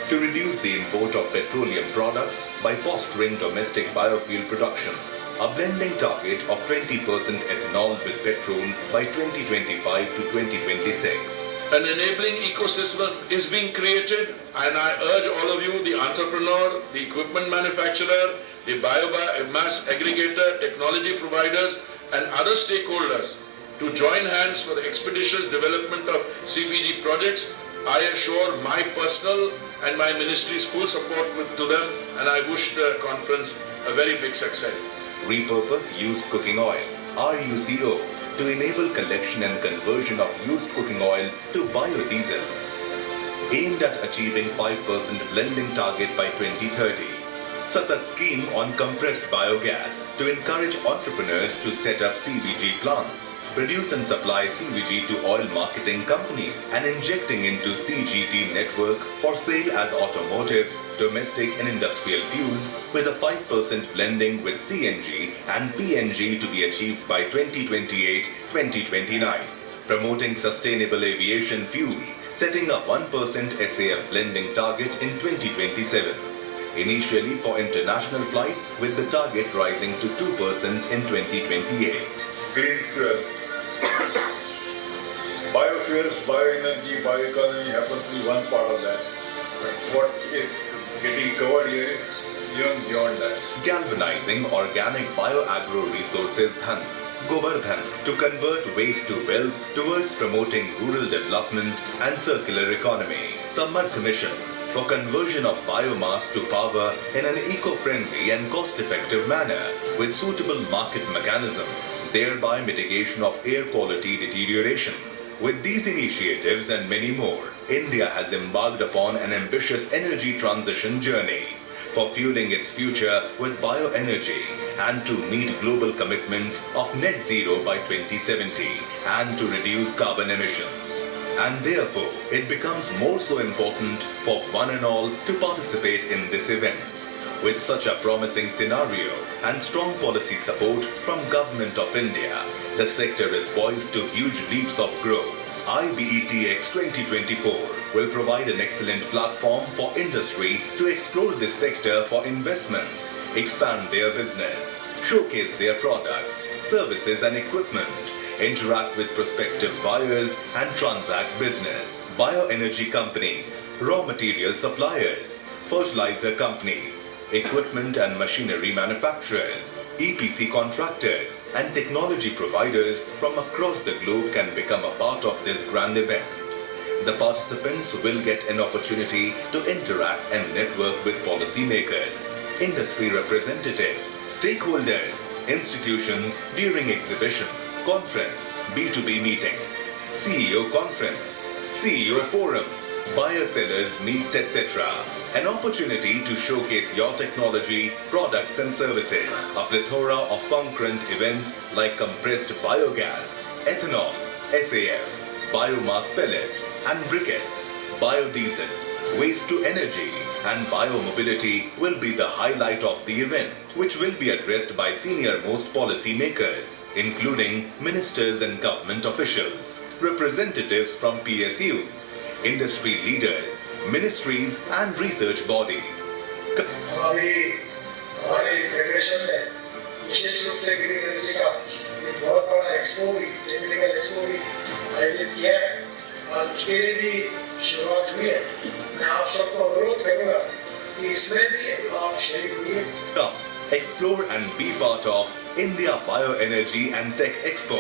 to reduce the import of petroleum products by fostering domestic biofuel production. A blending target of 20% ethanol with petrol by 2025 to 2026. An enabling ecosystem is being created, and I urge all of you, the entrepreneur, the equipment manufacturer, the biomass aggregator, technology providers and other stakeholders to join hands for the expeditious development of CBG projects. I assure my personal and my ministry's full support to them, and I wish the conference a very big success. Repurpose used cooking oil, RUCO, to enable collection and conversion of used cooking oil to biodiesel, aimed at achieving 5% blending target by 2030. Satat scheme on compressed biogas to encourage entrepreneurs to set up CBG plants, produce and supply CBG to oil marketing company, and injecting into CGT network for sale as automotive, domestic and industrial fuels with a 5% blending with CNG and PNG to be achieved by 2028-2029. Promoting sustainable aviation fuel, setting a 1% SAF blending target in 2027. Initially for international flights, with the target rising to 2% in 2028. Green fuels. Biofuels, bioenergy, bioeconomy happens to be one part of that. But what is getting covered here is beyond that. Galvanizing organic bioagro resources dhan, Govardhan, to convert waste to wealth towards promoting rural development and circular economy. Samarth Mission for conversion of biomass to power in an eco-friendly and cost-effective manner with suitable market mechanisms, thereby mitigation of air quality deterioration. With these initiatives and many more, India has embarked upon an ambitious energy transition journey for fueling its future with bioenergy and to meet global commitments of net zero by 2070 and to reduce carbon emissions. And therefore, it becomes more so important for one and all to participate in this event. With such a promising scenario and strong policy support from Government of India, the sector is poised to huge leaps of growth. IBETX 2024 will provide an excellent platform for industry to explore this sector for investment, expand their business, showcase their products, services and equipment, interact with prospective buyers and transact business. Bioenergy companies, raw material suppliers, fertilizer companies, equipment and machinery manufacturers, EPC contractors and technology providers from across the globe can become a part of this grand event. The participants will get an opportunity to interact and network with policymakers, industry representatives, stakeholders, institutions during exhibition, conference, B2B meetings, CEO conference, CEO forums, buyer-sellers meets, etc. An opportunity to showcase your technology, products and services. A plethora of concurrent events like compressed biogas, ethanol, SAF, biomass pellets and briquettes, biodiesel, waste to energy and biomobility will be the highlight of the event, which will be addressed by senior-most policy makers, including ministers and government officials, representatives from PSUs, industry leaders, ministries and research bodies. अभी हमारे federation ने विशेष रूप से green energy का एक बहुत बड़ा expo भी, टेक्निकल एक्सपो भी आयोजित किया है। आज उसके लिए भी शुरुआत हुई है। मैं आप सबको अनुरोध करूंगा कि इसमें भी आप शरीक हुइए। Come, explore and be part of India Bioenergy and Tech Expo.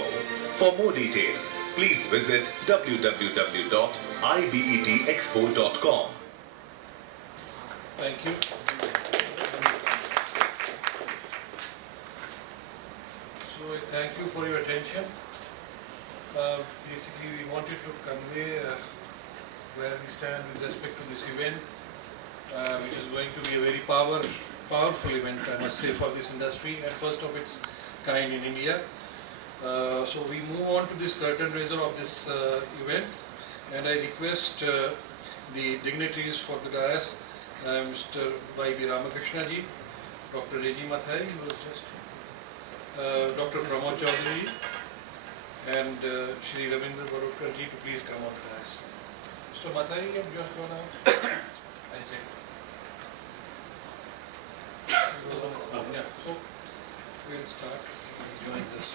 For more details, please visit www.ibetexpo.com. Thank you. So thank you for your attention. Basically, we wanted to convey where we stand with respect to this event, which is going to be a very powerful event, I must say, for this industry and first of its kind in India. So we move on to this curtain raiser of this event, and I request the dignitaries for the dais, Mr. Y.B. Ramakrishna ji, Dr. Reji Mathai, who was just, Dr. Pramod Chaudhary ji, and Shri Ravindra Barotkar ji to please come on the dais. Mr. Mathai, you have just gone out. I checked. Yeah, so we'll start. He joins us.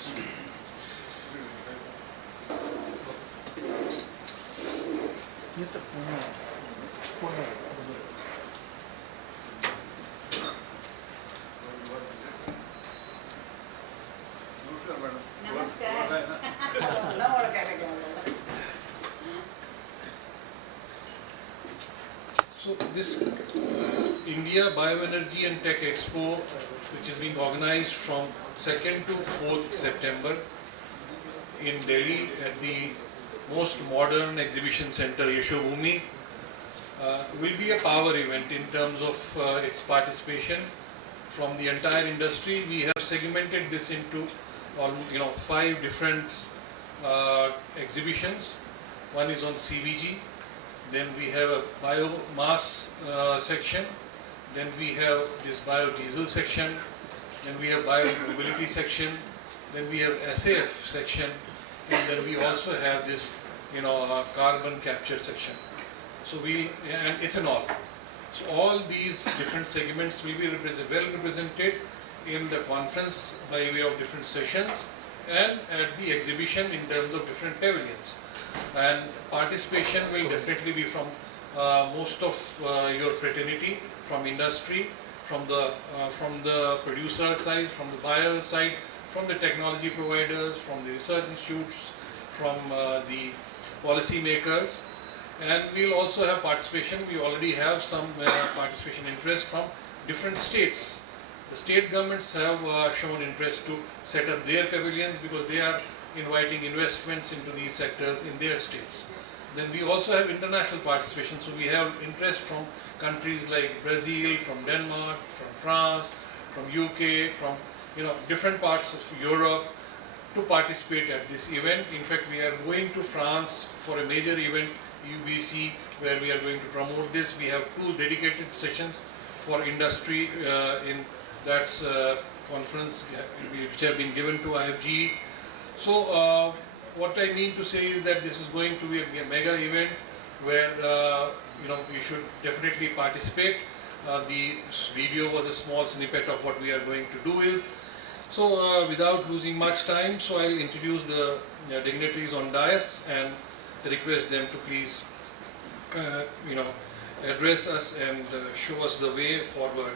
So this India Bioenergy and Tech Expo, which is being organized from 2nd to 4th September in Delhi at the most modern exhibition center, Yashobhumi, will be a power event in terms of its participation from the entire industry. We have segmented this into 5 different exhibitions. One is on CBG, then we have a biomass section, then we have this biodiesel section, then we have biomobility section, then we have SAF section, and then we also have this carbon capture section. So and ethanol. So all these different segments will be well represented in the conference by way of different sessions and at the exhibition in terms of different pavilions. And participation will definitely be from most of your fraternity, from industry, from the producer side, from the buyer side, from the technology providers, from the research institutes, from the policy makers. And we will also have participation. We already have some participation interest from different states. The state governments have shown interest to set up their pavilions because they are inviting investments into these sectors in their states. Then we also have international participation. So we have interest from countries like Brazil, from Denmark, from France, from UK, from different parts of Europe to participate at this event. In fact, we are going to France for a major event, UBC, where we are going to promote this. We have 2 dedicated sessions for industry in that conference which have been given to IFGE. So what I mean to say is that this is going to be a mega event where we should definitely participate. The video was a small snippet of what we are going to do is. So without losing much time, so I'll introduce the dignitaries on dais and request them to please address us and show us the way forward.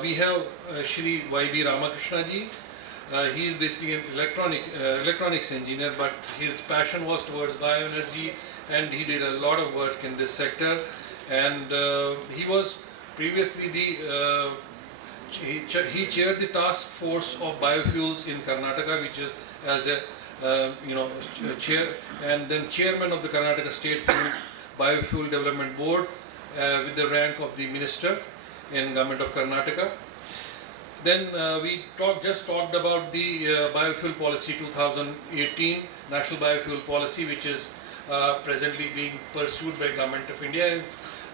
We have Shri Y.B. Ramakrishna ji, He is basically an electronics engineer, but his passion was towards bioenergy, and he did a lot of work in this sector. And he was previously he chaired the task force of biofuels in Karnataka, which is as a chair, and then chairman of the Karnataka State Biofuel Development Board with the rank of the minister in government of Karnataka. Then we just talked about the Biofuel Policy 2018, National Biofuel Policy, which is presently being pursued by Government of India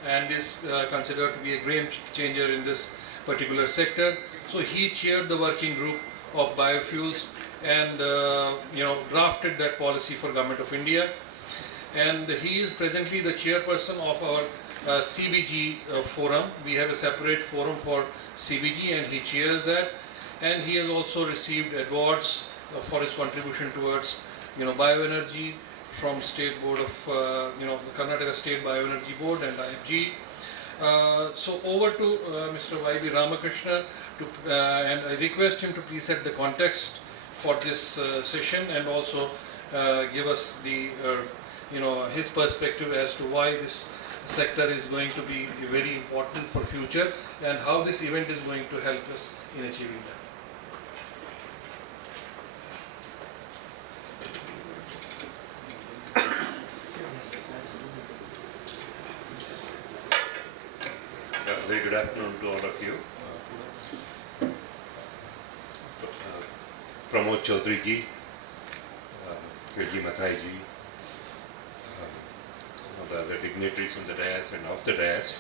and is considered to be a game changer in this particular sector. So he chaired the working group of biofuels and drafted that policy for Government of India. And he is presently the chairperson of our CBG forum. We have a separate forum for CBG, and he chairs that. And he has also received awards for his contribution towards bioenergy from State Board of the Karnataka State Bioenergy Board and IFGE. So over to Mr. Y.B. Ramakrishna, and I request him to please set the context for this session and also give us the his perspective as to why this sector is going to be very important for future and how this event is going to help us in achieving that. Very good afternoon to all of you. Pramod Chaudhary ji, K.G. Mathai ji, the other dignitaries on the dais and off the dais.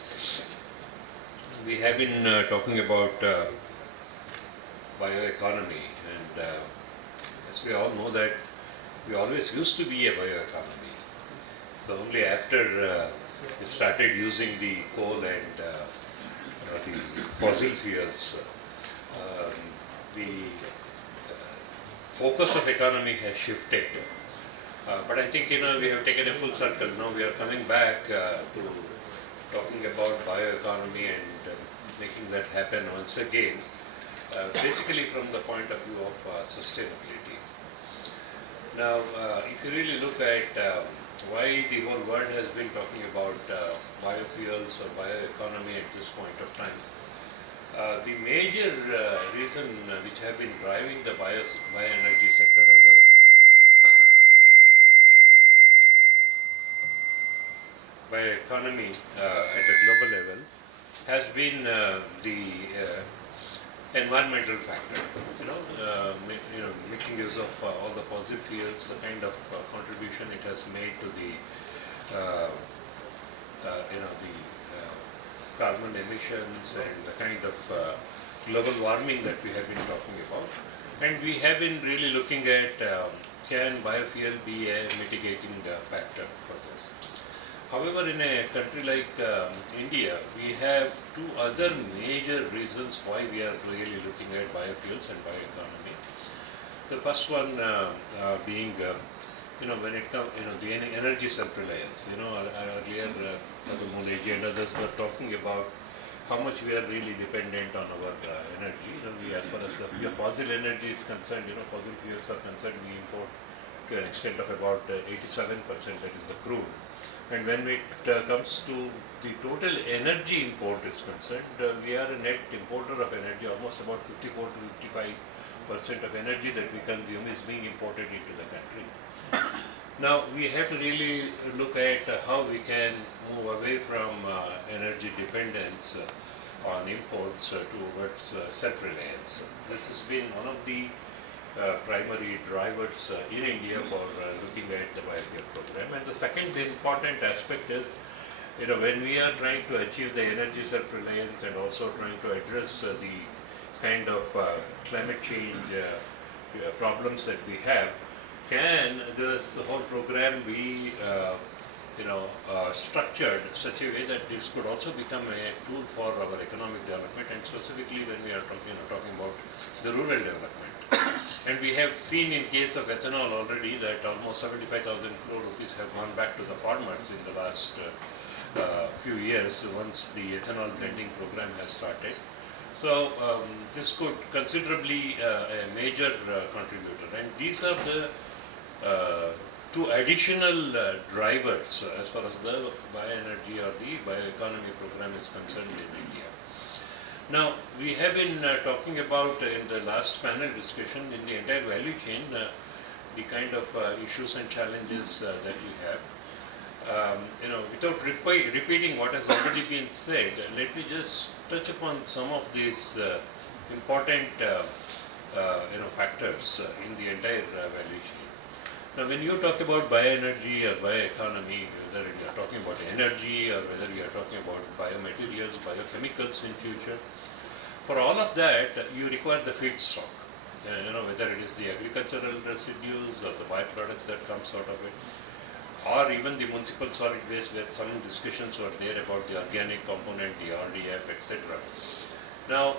We have been talking about bioeconomy, and as we all know that we always used to be a bioeconomy. So only after we started using the coal and the fossil fuels, the focus of economy has shifted. But I think we have taken a full circle. Now we are coming back to talking about bioeconomy and making that happen once again, basically from the point of view of sustainability. Now, if you really look at why the whole world has been talking about biofuels or bioeconomy at this point of time, the major reason which have been driving the bioenergy sector or the bioeconomy at a global level has been the environmental factor. Making use of all the fossil fuels, the kind of contribution it has made to the carbon emissions and the kind of global warming that we have been talking about. And we have been really looking at can biofuel be a mitigating factor for this. However, in a country like India, we have two other major reasons why we are really looking at biofuels and bioeconomy. The first one being, when it comes, the energy self-reliance. Earlier, Mulay and others were talking about how much we are really dependent on our energy. As far as the fossil energy is concerned, fossil fuels are concerned, we import to an extent of about 87%, that is the crude. And when it comes to the total energy import is concerned, we are a net importer of energy. Almost about 54 to 55% of energy that we consume is being imported into the country. Now we have to really look at how we can move away from energy dependence on imports towards self-reliance. This has been one of the primary drivers in India for looking at the biofuel program. And the second important aspect is, when we are trying to achieve the energy self-reliance and also trying to address the kind of climate change problems that we have, can this whole program be structured in such a way that this could also become a tool for our economic development, and specifically when we are talking about the rural development. And we have seen in case of ethanol already that almost 75,000 crore rupees have gone back to the farmers in the last few years once the ethanol blending program has started. So this could considerably a major contributor, and these are the two additional drivers as far as the bioenergy or the bioeconomy program is concerned in India. Now, we have been talking about in the last panel discussion in the entire value chain the kind of issues and challenges that we have. Without repeating what has already been said, let me just touch upon some of these important factors in the entire value chain. Now, when you talk about bioenergy or bioeconomy, whether you are talking about energy or whether you are talking about biomaterials, biochemicals in future, for all of that, you require the feedstock. Whether it is the agricultural residues or the byproducts that comes out of it, or even the municipal solid waste, where some discussions were there about the organic component, the RDF, etc. Now,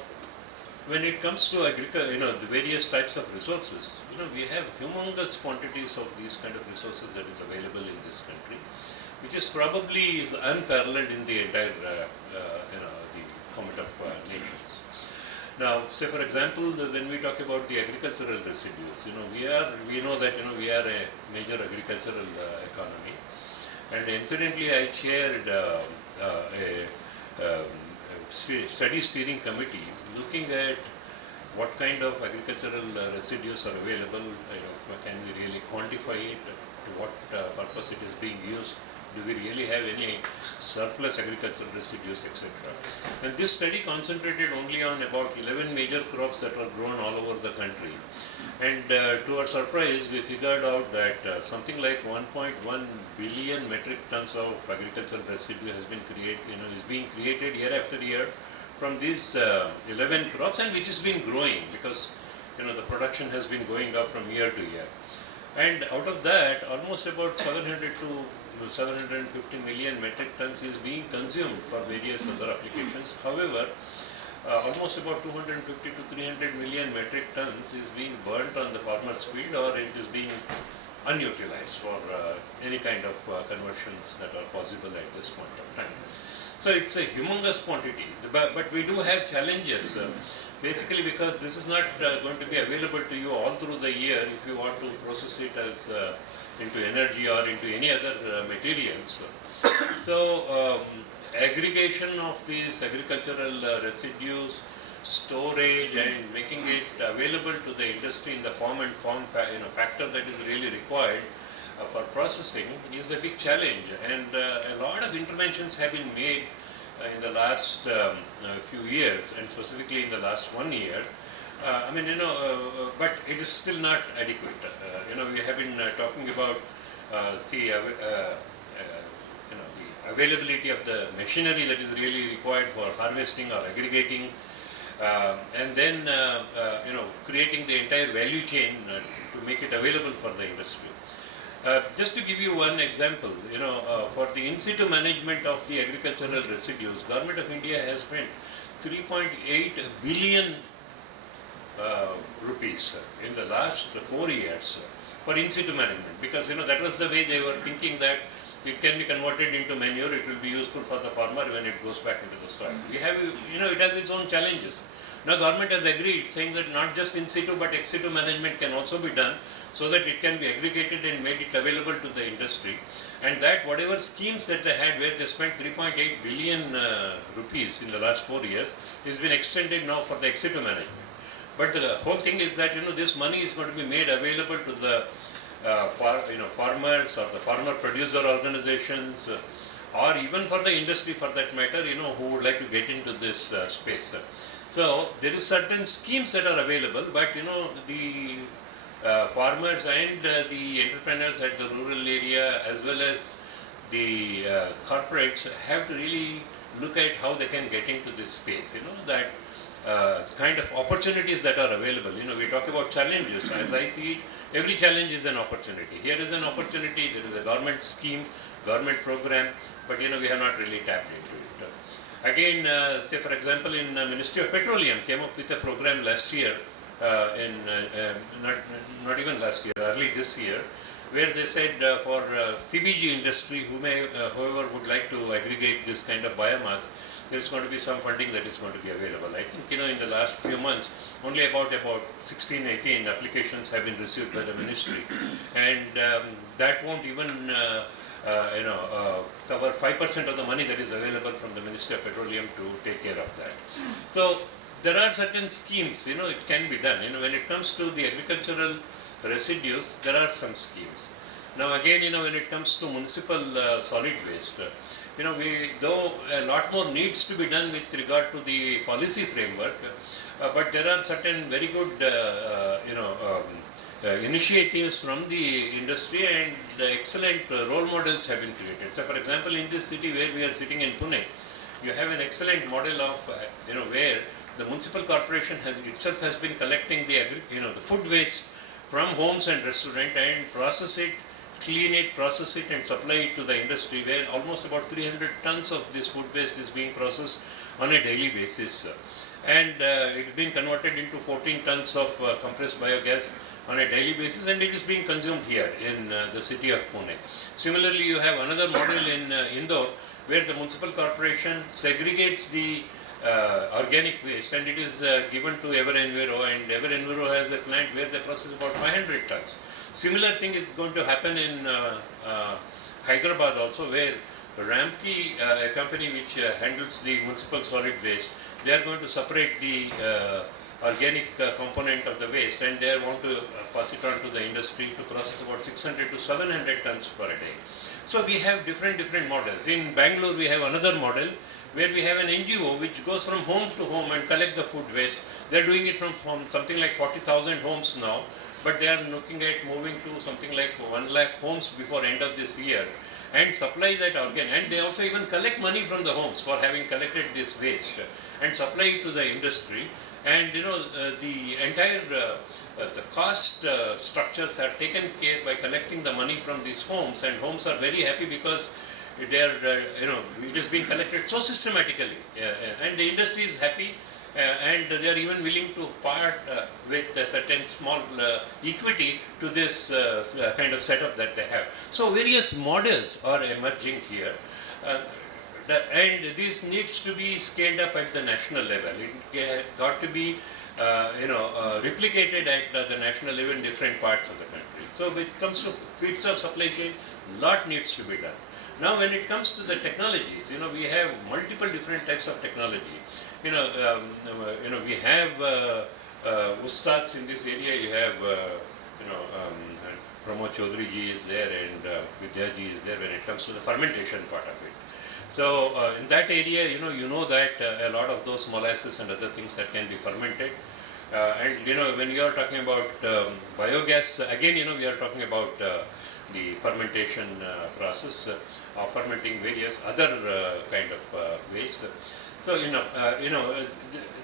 when it comes to agriculture, the various types of resources, we have humongous quantities of these kind of resources that is available in this country, which is probably unparalleled in the entire, the common of nations. Now, say for example, when we talk about the agricultural residues, we know that we are a major agricultural economy, and incidentally, I chaired a study steering committee looking at what kind of agricultural residues are available. Can we really quantify it? To what purpose it is being used? Do we really have any surplus agricultural residues, etc.? And this study concentrated only on about 11 major crops that are grown all over the country. And to our surprise, we figured out that something like 1.1 billion metric tons of agricultural residue has been created, is being created year after year from these 11 crops, and which has been growing because the production has been going up from year to year. And out of that, almost about 700 to 750 million metric tons is being consumed for various other applications. However, almost about 250 to 300 million metric tons is being burnt on the farmer's field, or it is being unutilized for any kind of conversions that are possible at this point of time. So it's a humongous quantity, but we do have challenges. Basically because this is not going to be available to you all through the year if you want to process it as into energy or into any other materials. So aggregation of these agricultural residues, storage and making it available to the industry in the form and form factor that is really required for processing is the big challenge, and a lot of interventions have been made in the last few years, and specifically in the last 1 year. But it is still not adequate. We have been talking about the availability of the machinery that is really required for harvesting or aggregating, and then creating the entire value chain to make it available for the industry. Just to give you one example, for the in situ management of the agricultural residues, Government of India has spent 3.8 billion rupees in the last 4 years for in situ management, because that was the way they were thinking that it can be converted into manure, it will be useful for the farmer when it goes back into the soil. We have, it has its own challenges. Now government has agreed, saying that not just in situ but ex situ management can also be done, so that it can be aggregated and made it available to the industry, and that whatever schemes that they had where they spent 3.8 billion rupees in the last 4 years has been extended now for the ex situ management. But the whole thing is that this money is going to be made available to the farmers or the farmer producer organizations, or even for the industry for that matter, who would like to get into this space. So there is certain schemes that are available, but the farmers and the entrepreneurs at the rural area as well as the corporates have to really look at how they can get into this space, that kind of opportunities that are available. We talk about challenges. As I see it, every challenge is an opportunity. Here is an opportunity, there is a government scheme, government program, but we have not really tapped into it. Again, say for example, in Ministry of Petroleum came up with a program last year, not even last year, early this year, where they said for CBG industry, whoever would like to aggregate this kind of biomass, there's going to be some funding that is going to be available. I think, in the last few months, only about 16, 18 applications have been received by the ministry, and that won't even cover 5% of the money that is available from the Ministry of Petroleum to take care of that. So there are certain schemes, it can be done. When it comes to the agricultural residues, there are some schemes. Now again, when it comes to municipal solid waste, though a lot more needs to be done with regard to the policy framework, but there are certain very good, initiatives from the industry, and the excellent role models have been created. So for example, in this city where we are sitting in Pune, you have an excellent model of, where the municipal corporation itself has been collecting the food waste from homes and restaurants and process it, clean it, process it and supply it to the industry, where almost about 300 tons of this food waste is being processed on a daily basis. And it's been converted into 14 tons of compressed biogas on a daily basis, and it is being consumed here in the city of Pune. Similarly, you have another model in Indore, where the municipal corporation segregates the organic waste, and it is given to EverEnviro, and EverEnviro has a plant where they process about 500 tons. Similar thing is going to happen in Hyderabad also, where Ramki, a company which handles the municipal solid waste, they are going to separate the organic component of the waste, and they want to pass it on to the industry to process about 600 to 700 tons per day. So we have different models. In Bangalore, we have another model where we have an NGO which goes from home to home and collect the food waste. They are doing it from something like 40,000 homes now, but they are looking at moving to something like 1 lakh homes before end of this year, and supply that organ. And they also even collect money from the homes for having collected this waste and supply it to the industry. And the entire the cost structures are taken care by collecting the money from these homes, and homes are very happy because they are it is being collected so systematically, and the industry is happy, and they are even willing to part with a certain small equity to this kind of setup that they have. So various models are emerging here. And this needs to be scaled up at the national level. It got to be, replicated at the national level in different parts of the country. So when it comes to feedstock supply chain, lot needs to be done. Now when it comes to the technologies, we have multiple different types of technology. We have ustads in this area. You have, Pramod Chaudhary ji is there, and Vidya ji is there when it comes to the fermentation part of it. So in that area, you know that a lot of those molasses and other things that can be fermented. And when you are talking about biogas, again, we are talking about the fermentation process of fermenting various other kind of waste. So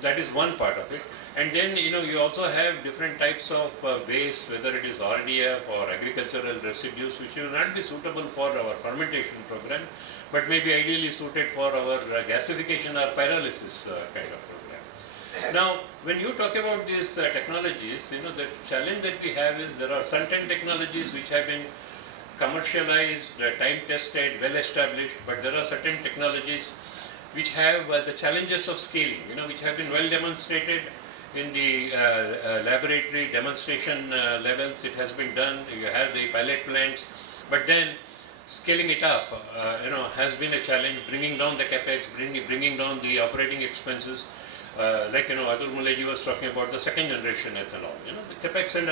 that is one part of it. And then you also have different types of waste, whether it is RDF or agricultural residues, which will not be suitable for our fermentation program, but may be ideally suited for our gasification or pyrolysis kind of program. Now, when you talk about these technologies, the challenge that we have is there are certain technologies which have been commercialized, time-tested, well-established, but there are certain technologies which have the challenges of scaling, which have been well demonstrated in the laboratory demonstration levels. It has been done. You have the pilot plants, but then scaling it up, has been a challenge. Bringing down the capex, bringing down the operating expenses. Like Atul Mulay was talking about the second generation ethanol. The capex and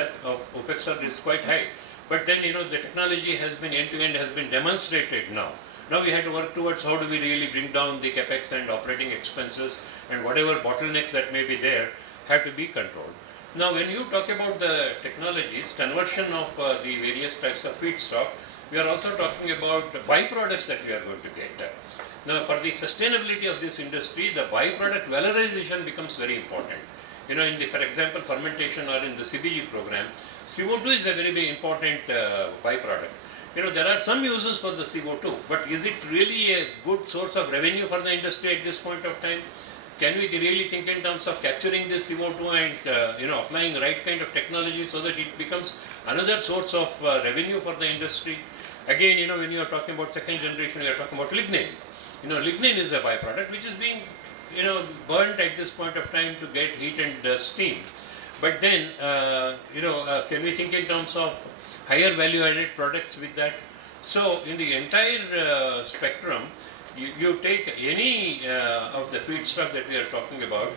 opex is quite high, but then the technology has been end-to-end has been demonstrated now. Now we have to work towards how do we really bring down the capex and operating expenses, and whatever bottlenecks that may be there have to be controlled. Now when you talk about the technologies, conversion of the various types of feedstock, we are also talking about the byproducts that we are going to get. Now for the sustainability of this industry, the byproduct valorization becomes very important. For example, fermentation or in the CBG program, CO2 is a very important byproduct. There are some uses for the CO2, but is it really a good source of revenue for the industry at this point of time? Can we really think in terms of capturing this CO2 and applying the right kind of technology so that it becomes another source of revenue for the industry? Again, when you are talking about second generation, you are talking about lignin. lignin is a byproduct which is being burnt at this point of time to get heat and steam. But then, can we think in terms of higher value added products with that? So in the entire spectrum, you take any of the feedstock that we are talking about,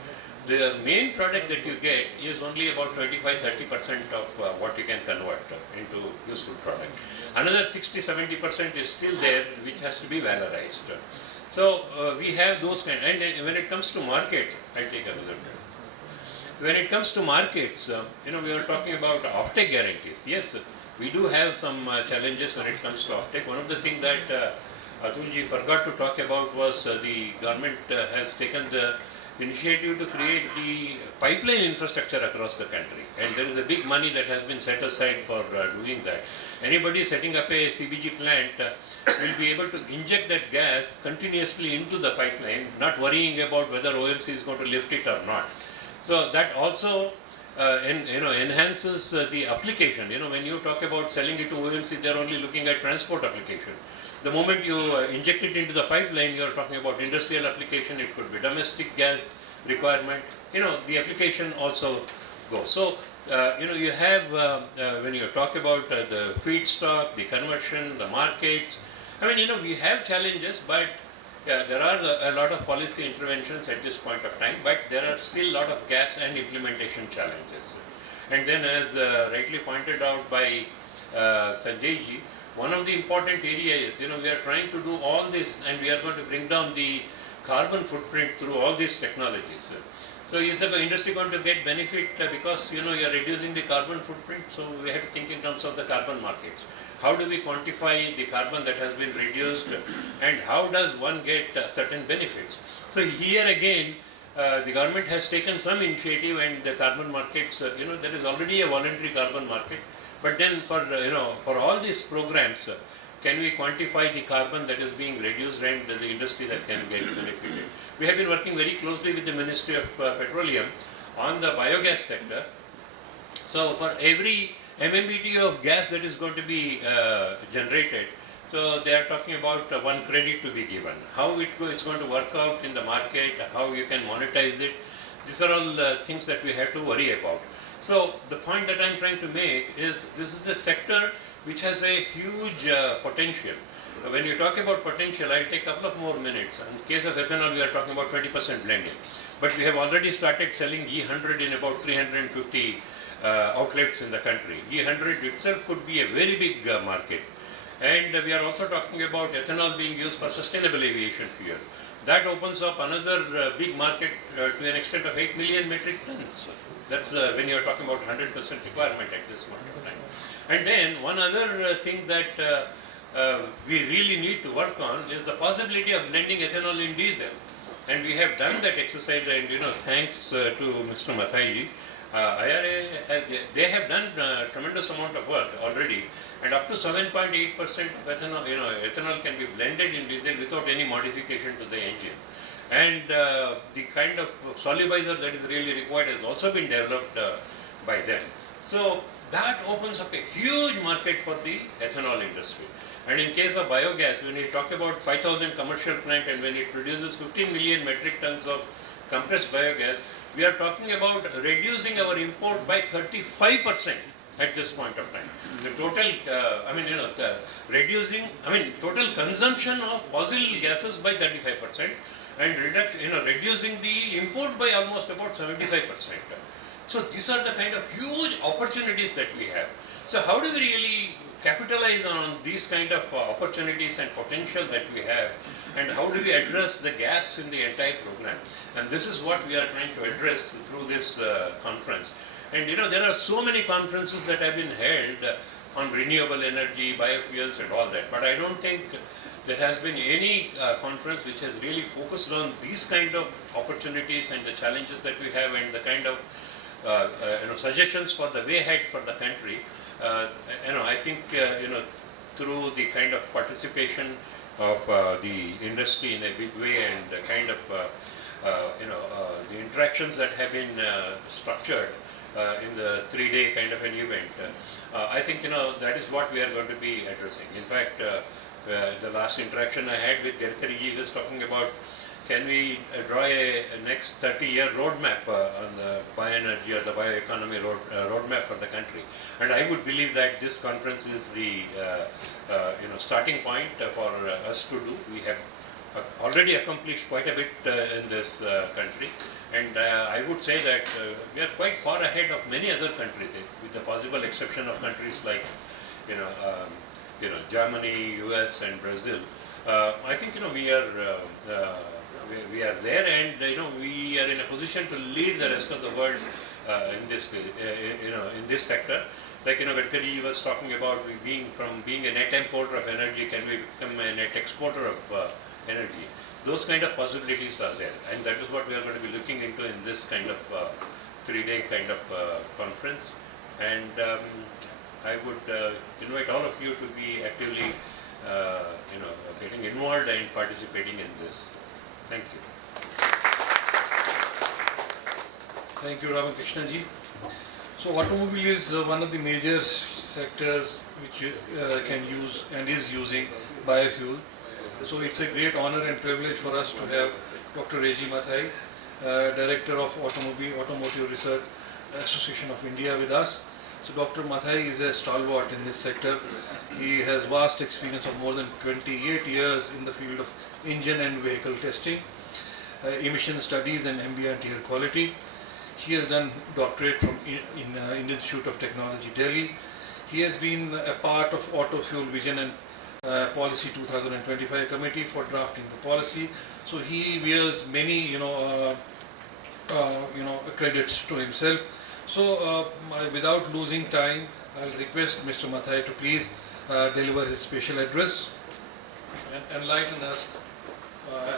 the main product that you get is only about 25-30% of what you can convert into useful product. Another 60-70% is still there, which has to be valorized. So we have those kind. And when it comes to markets, I'll take another turn. When it comes to markets, we are talking about offtake guarantees. Yes, we do have some challenges when it comes to offtake. One of the things that Atulji forgot to talk about was the government has taken the initiative to create the pipeline infrastructure across the country, and there is a big money that has been set aside for doing that. Anybody setting up a CBG plant will be able to inject that gas continuously into the pipeline, not worrying about whether OMC is going to lift it or not. So that also enhances the application. When you talk about selling it to OMC, they are only looking at transport application. The moment you inject it into the pipeline, you are talking about industrial application, it could be domestic gas requirement, the application also goes. So, you have, when you talk about the feedstock, the conversion, the markets, we have challenges, but there are a lot of policy interventions at this point of time, but there are still a lot of gaps and implementation challenges. And then as rightly pointed out by Sanjay ji, one of the important areas is, we are trying to do all this and we are going to bring down the carbon footprint through all these technologies. So is the industry going to get benefit because, you are reducing the carbon footprint? So we have to think in terms of the carbon markets. How do we quantify the carbon that has been reduced and how does one get certain benefits? So here again, the government has taken some initiative and the carbon markets, there is already a voluntary carbon market. But then for all these programs, can we quantify the carbon that is being reduced and the industry that can get benefited? We have been working very closely with the Ministry of Petroleum on the biogas sector. So for every MMBTU of gas that is going to be generated, so they are talking about one credit to be given. How it's going to work out in the market, how you can monetize it, these are all things that we have to worry about. So the point that I am trying to make is this is a sector which has a huge potential. When you talk about potential, I'll take a couple of more minutes. In case of ethanol, we are talking about 20% blending. But we have already started selling E100 in about 350 outlets in the country. E100 itself could be a very big market. And we are also talking about ethanol being used for sustainable aviation fuel. That opens up another big market to an extent of 8 million metric tons. That's when you are talking about 100% requirement at this point of time. And then one other thing that we really need to work on is the possibility of blending ethanol in diesel. And we have done that exercise, and thanks to Mr. Mathai, IRA, they have done a tremendous amount of work already. And up to 7.8% ethanol, ethanol can be blended in diesel without any modification to the engine. And the kind of solubilizer that is really required has also been developed by them. So that opens up a huge market for the ethanol industry. And in case of biogas, when we talk about 5,000 commercial plant and when it produces 15 million metric tons of compressed biogas, we are talking about reducing our import by 35% at this point of time. The total, total consumption of fossil gases by 35%. And reducing the import by almost about 75%. So these are the kind of huge opportunities that we have. So how do we really capitalize on these kind of opportunities and potential that we have, and how do we address the gaps in the entire program? And this is what we are trying to address through this conference. And there are so many conferences that have been held on renewable energy, biofuels and all that, but I don't think there has been any conference which has really focused on these kind of opportunities and the challenges that we have and the kind of suggestions for the way ahead for the country. I think through the kind of participation of the industry in a big way and the kind of the interactions that have been structured in the 3-day kind of an event, I think that is what we are going to be addressing. In fact, The last interaction I had with Gadkari, he was talking about, can we draw a next 30-year roadmap on the bioenergy or the bioeconomy roadmap for the country? And I would believe that this conference is the starting point for us to do. We have already accomplished quite a bit in this country, and I would say that we are quite far ahead of many other countries, with the possible exception of countries like Germany, US, and Brazil. I think we are there, and we are in a position to lead the rest of the world in this in this sector. Like Gadkari was talking about, being a net importer of energy, can we become a net exporter of energy? Those kind of possibilities are there, and that is what we are going to be looking into in this kind of 3-day kind of conference. And I would invite all of you to be actively getting involved and participating in this. Thank you. Thank you, Ramakrishna ji. So automobile is one of the major sectors which can use and is using biofuel. So it's a great honor and privilege for us to have Dr. Reji Mathai, Director of Automotive Research Association of India with us. So Dr. Mathai is a stalwart in this sector. He has vast experience of more than 28 years in the field of engine and vehicle testing, emission studies and ambient air quality. He has done doctorate from Indian Institute of Technology, Delhi. He has been a part of Auto Fuel Vision and Policy 2025 Committee for drafting the policy. So he wears many, credits to himself. So without losing time, I'll request Mr. Mathai to please deliver his special address and enlighten us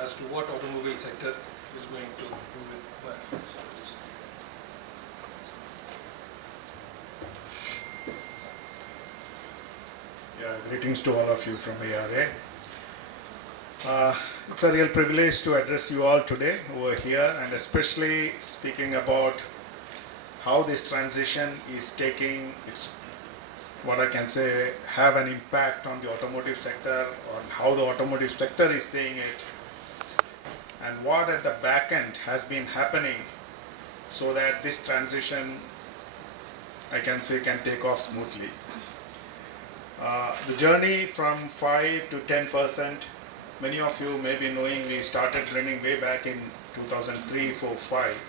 as to what automobile sector is going to do with biofuels. Greetings to all of you from ARA. It's a real privilege to address you all today over here, and especially speaking about how this transition is taking its, what I can say, have an impact on the automotive sector, or how the automotive sector is seeing it, and what at the back end has been happening so that this transition, I can say, can take off smoothly. The journey from 5 to 10%, many of you may be knowing we started blending way back in 2003, 4, 5.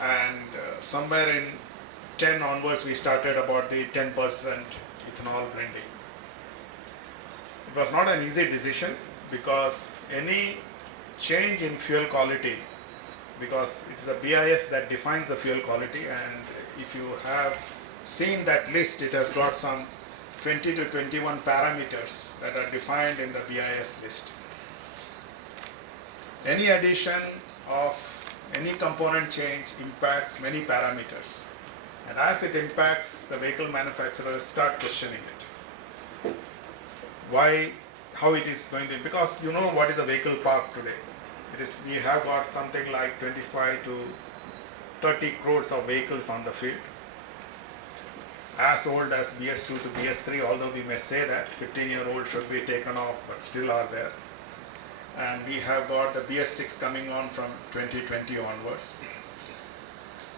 And somewhere in 10 onwards we started about the 10% ethanol blending. It was not an easy decision, because any change in fuel quality, because it is a BIS that defines the fuel quality, and if you have seen that list, it has got some 20 to 21 parameters that are defined in the BIS list. Any addition of any component change impacts many parameters, and as it impacts, the vehicle manufacturers start questioning it. Why, how it is going to, because you know what is a vehicle park today. It is, we have got something like 25 to 30 crores of vehicles on the field, as old as BS2 to BS3, although we may say that 15-year-old should be taken off, but still are there. And we have got the BS6 coming on from 2020 onwards.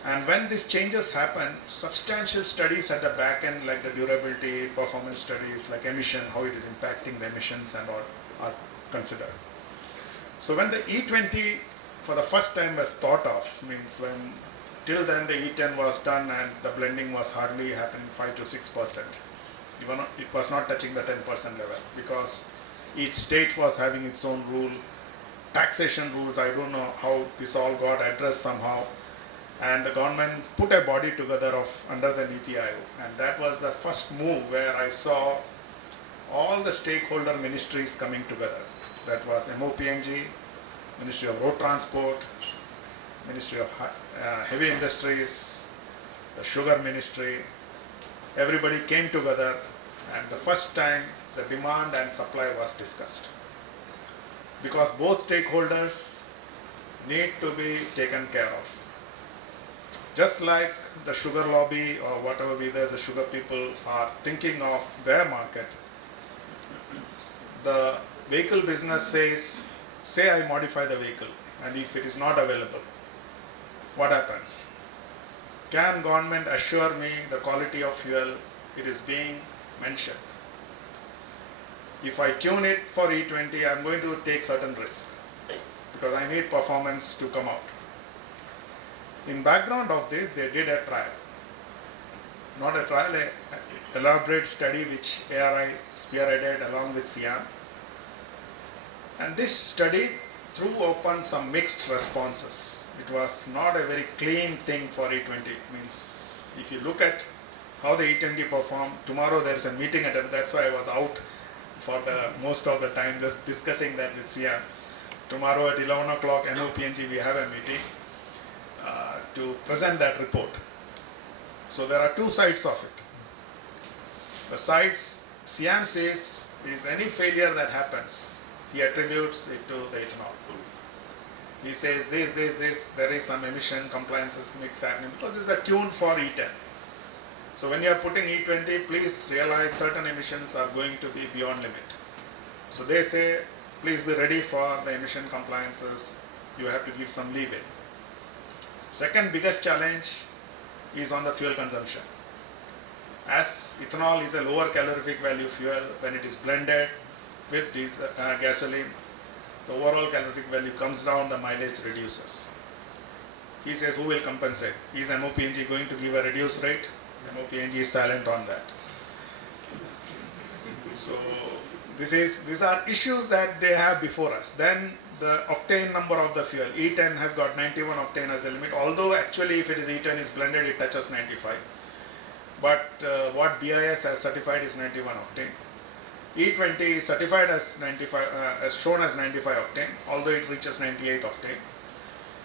And when these changes happen, substantial studies at the back end, like the durability, performance studies, like emission, how it is impacting the emissions and all, are considered. So when the E20 for the first time was thought of, means when till then the E10 was done and the blending was hardly happening 5 to 6%. Even it was not touching the 10% level, because each state was having its own rule, taxation rules. I don't know how this all got addressed somehow, and the government put a body together under the Niti Aayog, and that was the first move where I saw all the stakeholder ministries coming together. That was MOPNG, Ministry of Road Transport, Ministry of Heavy Industries, the Sugar Ministry. Everybody came together, and the first time the demand and supply was discussed, because both stakeholders need to be taken care of. Just like the sugar lobby or whatever, whether the sugar people are thinking of their market, the vehicle business says, say I modify the vehicle and if it is not available, what happens? Can government assure me the quality of fuel it is being mentioned? If I tune it for E20, I am going to take certain risk because I need performance to come out. In background of this, they did a trial. Not a trial, an elaborate study which ARI spearheaded along with SIAM. And this study threw open some mixed responses. It was not a very clean thing for E20. Means if you look at how the E20 performed, tomorrow there is a meeting at it. That's why I was out for the most of the time just discussing that with SIAM. Tomorrow at 11 o'clock MOPNG we have a meeting to present that report. So there are two sides of it. The sides SIAM says is any failure that happens, he attributes it to the ethanol. He says this, there is some emission compliances mix happening because it's a tune for E10. So when you are putting E20, please realize certain emissions are going to be beyond limit. So they say, please be ready for the emission compliances, you have to give some leeway. Second biggest challenge is on the fuel consumption. As ethanol is a lower calorific value fuel, when it is blended with this gasoline, the overall calorific value comes down, the mileage reduces. He says, who will compensate? Is MOPNG going to give a reduced rate? MOPNG is silent on that. So these are issues that they have before us. Then the octane number of the fuel, E10 has got 91 octane as a limit, although actually if it is E10 is blended, it touches 95. But what BIS has certified is 91 octane. E20 is certified as 95, as shown as 95 octane, although it reaches 98 octane.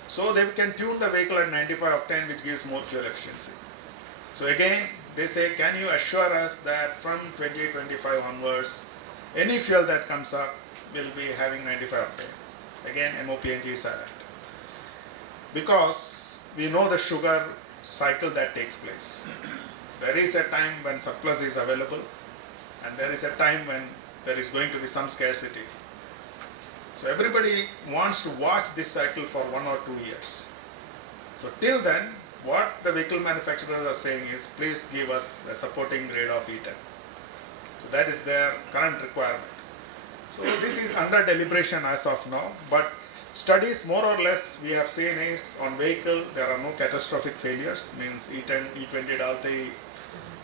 So they can tune the vehicle at 95 octane, which gives more fuel efficiency. So again, they say, can you assure us that from 2025 onwards, any fuel that comes up will be having 95 octane? Again, MOPNG is silent. Because we know the sugar cycle that takes place. There is a time when surplus is available, and there is a time when there is going to be some scarcity. So everybody wants to watch this cycle for 1 or 2 years. So till then, what the vehicle manufacturers are saying is, please give us a supporting grade of E10. So that is their current requirement. So this is under deliberation as of now, but studies more or less we have seen is on vehicle there are no catastrophic failures, means E10, E20 डालते ही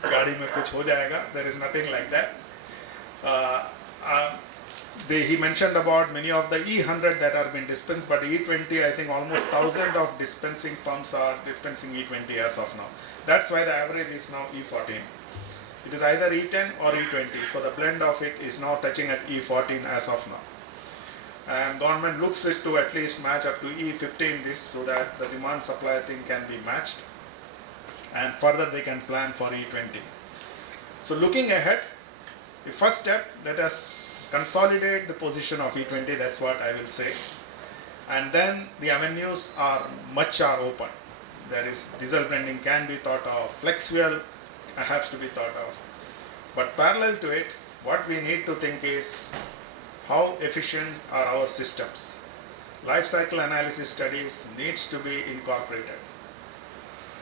गाड़ी में कुछ हो जाएगा, there is nothing like that. He mentioned about many of the E100 that are being dispensed, but E20 I think almost 1,000 of dispensing pumps are dispensing E20 as of now. That's why the average is now E14. It is either E10 or E20, so the blend of it is now touching at E14 as of now. And government looks it to at least match up to E15 this, so that the demand supply thing can be matched, and further they can plan for E20. So looking ahead, the first step, let us consolidate the position of E20, that's what I will say. And then the avenues are open. There is diesel blending can be thought of, flex fuel has to be thought of. But parallel to it, what we need to think is how efficient are our systems. Life cycle analysis studies needs to be incorporated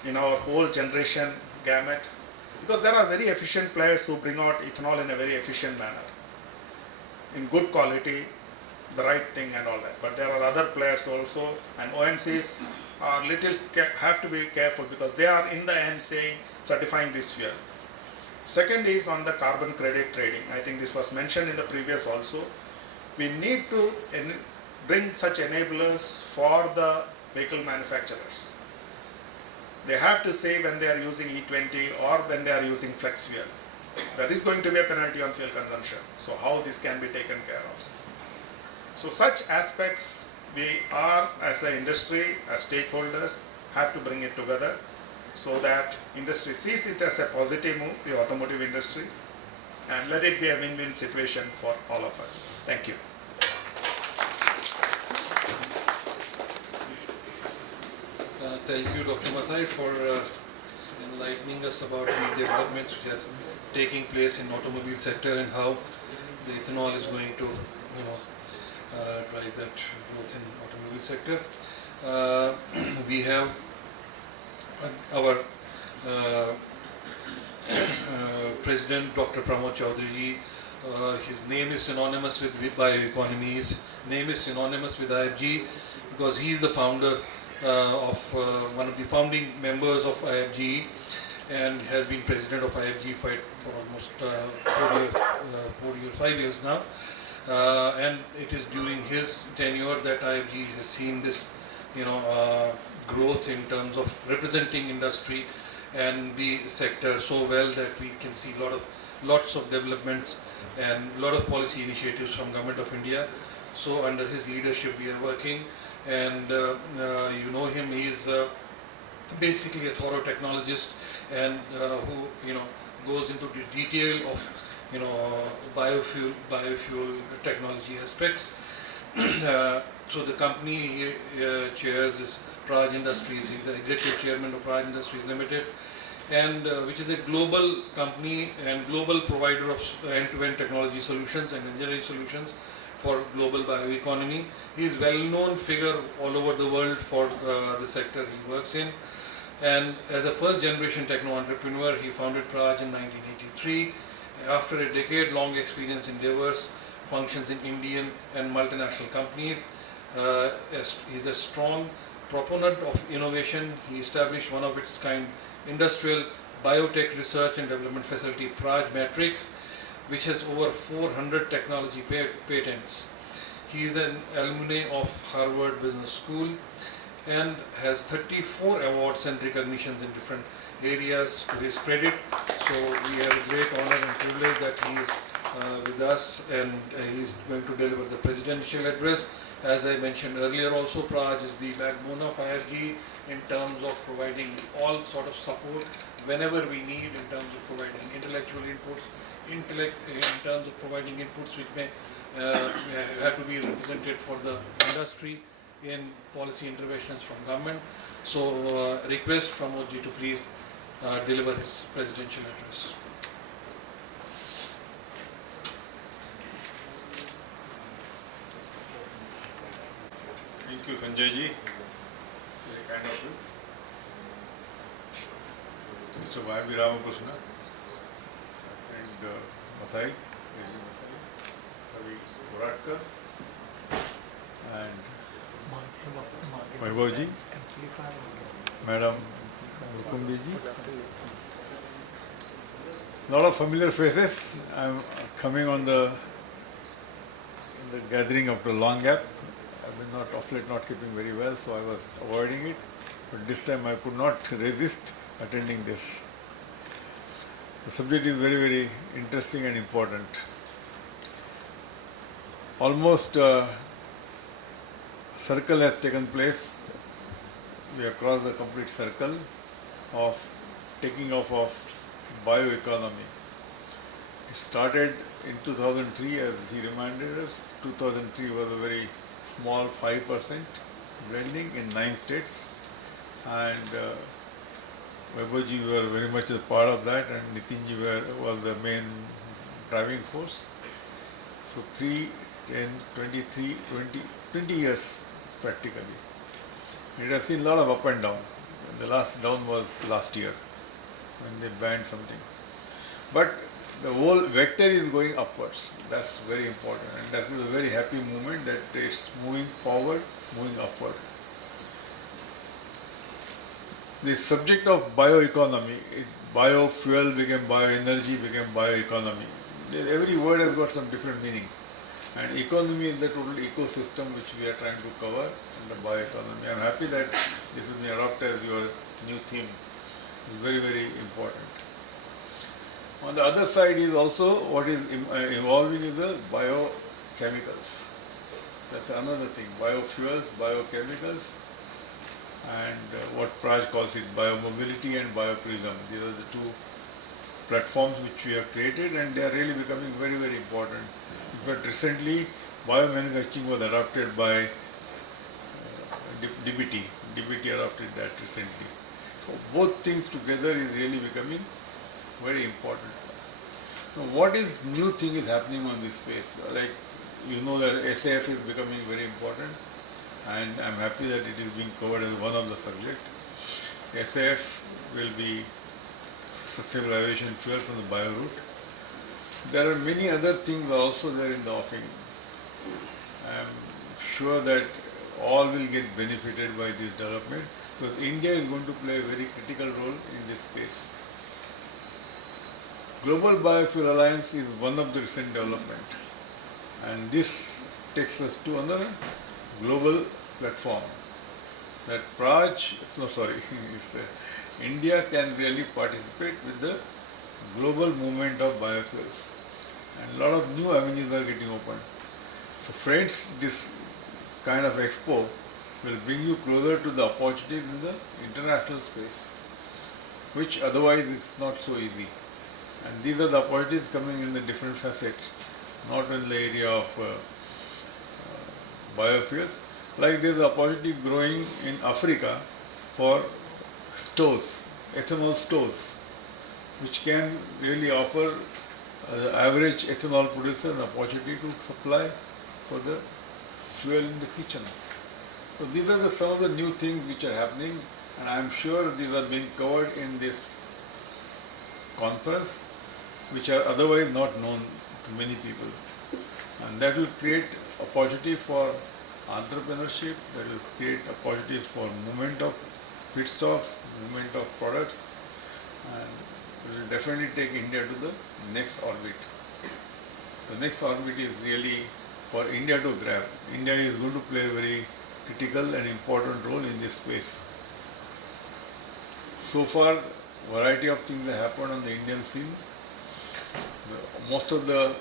in our whole generation gamut, because there are very efficient players who bring out ethanol in a very efficient manner, in good quality, the right thing and all that. But there are other players also, and OMCs are have to be careful, because they are in the end saying certifying this fuel. Second is on the carbon credit trading. I think this was mentioned in the previous also. We need to bring such enablers for the vehicle manufacturers. They have to say when they are using E20 or when they are using flex fuel. There is going to be a penalty on fuel consumption. So how this can be taken care of. So such aspects we are, as an industry, as stakeholders, have to bring it together so that industry sees it as a positive move, the automotive industry, and let it be a win-win situation for all of us. Thank you. Thank you, Dr. Mathai, for enlightening us about the developments which are taking place in automobile sector and how the ethanol is going to, drive that growth in automobile sector. We have our President Dr. Pramod Chaudhary ji. His name is synonymous with bioeconomy. His name is synonymous with IFGE because he is the founder of one of the founding members of IFGE and has been president of IFGE for almost 5 years now. And it is during his tenure that IFGE has seen this, growth in terms of representing industry and the sector so well that we can see lots of developments and a lot of policy initiatives from Government of India. So under his leadership we are working, and you know him, he is basically a thorough technologist and who goes into the detail of biofuel technology aspects. So the company he chairs is Praj Industries. He is the executive chairman of Praj Industries Limited, and which is a global company and global provider of end-to-end technology solutions and engineering solutions for global bioeconomy. He is well-known figure all over the world for the sector he works in. And as a first-generation techno-entrepreneur, he founded Praj in 1983. After a decade-long experience in diverse functions in Indian and multinational companies, he is a strong proponent of innovation. He established one of its kind industrial biotech research and development facility, Praj Matrix, which has over 400 technology patents. He is an alumni of Harvard Business School and has 34 awards and recognitions in different areas to his credit. So we have a great honor and privilege that he is with us, and he is going to deliver the presidential address. As I mentioned earlier also, Praj is the backbone of IFGE in terms of providing all sort of support whenever we need, in terms of providing intellectual inputs, in terms of providing inputs which may have to be represented for the industry in policy interventions from government. So request Pramod ji to please deliver his presidential address. Thank you, Sanjay ji. Very kind of you. Mr. Y.B. Ramakrishna and Masai, Ravi Boratkar, and Vaibhav ji, Madam Mukumbi ji. Lot of familiar faces. I'm coming on the gathering after a long gap. I've been of late not keeping very well, so I was avoiding it. But this time I could not resist attending this. The subject is very, very interesting and important. Almost a circle has taken place. We have crossed the complete circle of taking off of bioeconomy. It started in 2003, as he reminded us. 2003 was a very small 5% blending in 9 states, and Vaibhavji were very much a part of that, and Nitinji was the main driving force. So 3, 10, 23, 20 years practically. It has seen a lot of up and down. The last down was last year when they banned something. But the whole vector is going upwards. That's very important, and that is a very happy movement that it's moving forward, moving upward. The subject of bioeconomy, biofuel became bioenergy, became bioeconomy. Every word has got some different meaning. And economy is the total ecosystem which we are trying to cover in the bioeconomy. I am happy that this has been adopted as your new theme. It's very, very important. On the other side is also what is evolving is the biochemicals. That's another thing, biofuels, biochemicals, and what Praj calls it biomobility and bioprism. These are the two platforms which we have created, and they are really becoming very, very important. In fact, recently biomanufacturing was adopted by DBT. DBT adopted that recently. So both things together is really becoming very important. Now, what is new thing is happening on this space? Like, you know that SAF is becoming very important, and I'm happy that it is being covered as one of the subject. SAF will be sustainable aviation fuel from the bio route. There are many other things also there in the offing. I'm sure that all will get benefited by this development, because India is going to play a very critical role in this space. Global Biofuel Alliance is one of the recent development, and this takes us to another global platform that India can really participate with the global movement of biofuels, and a lot of new avenues are getting opened. So friends, this kind of expo will bring you closer to the opportunities in the international space, which otherwise is not so easy. And these are the opportunities coming in the different facets, not in the area of biofuels. Like there is opportunity growing in Africa for stores, ethanol stores, which can really offer the average ethanol producer an opportunity to supply for the fuel in the kitchen. So these are some of the new things which are happening, and I am sure these are being covered in this conference, which are otherwise not known to many people. And that will create opportunity for entrepreneurship, that will create opportunities for movement of feedstocks, movement of products, and will definitely take India to the next orbit. The next orbit is really for India to grab. India is going to play a very critical and important role in this space. So far, variety of things have happened on the Indian scene. Most of the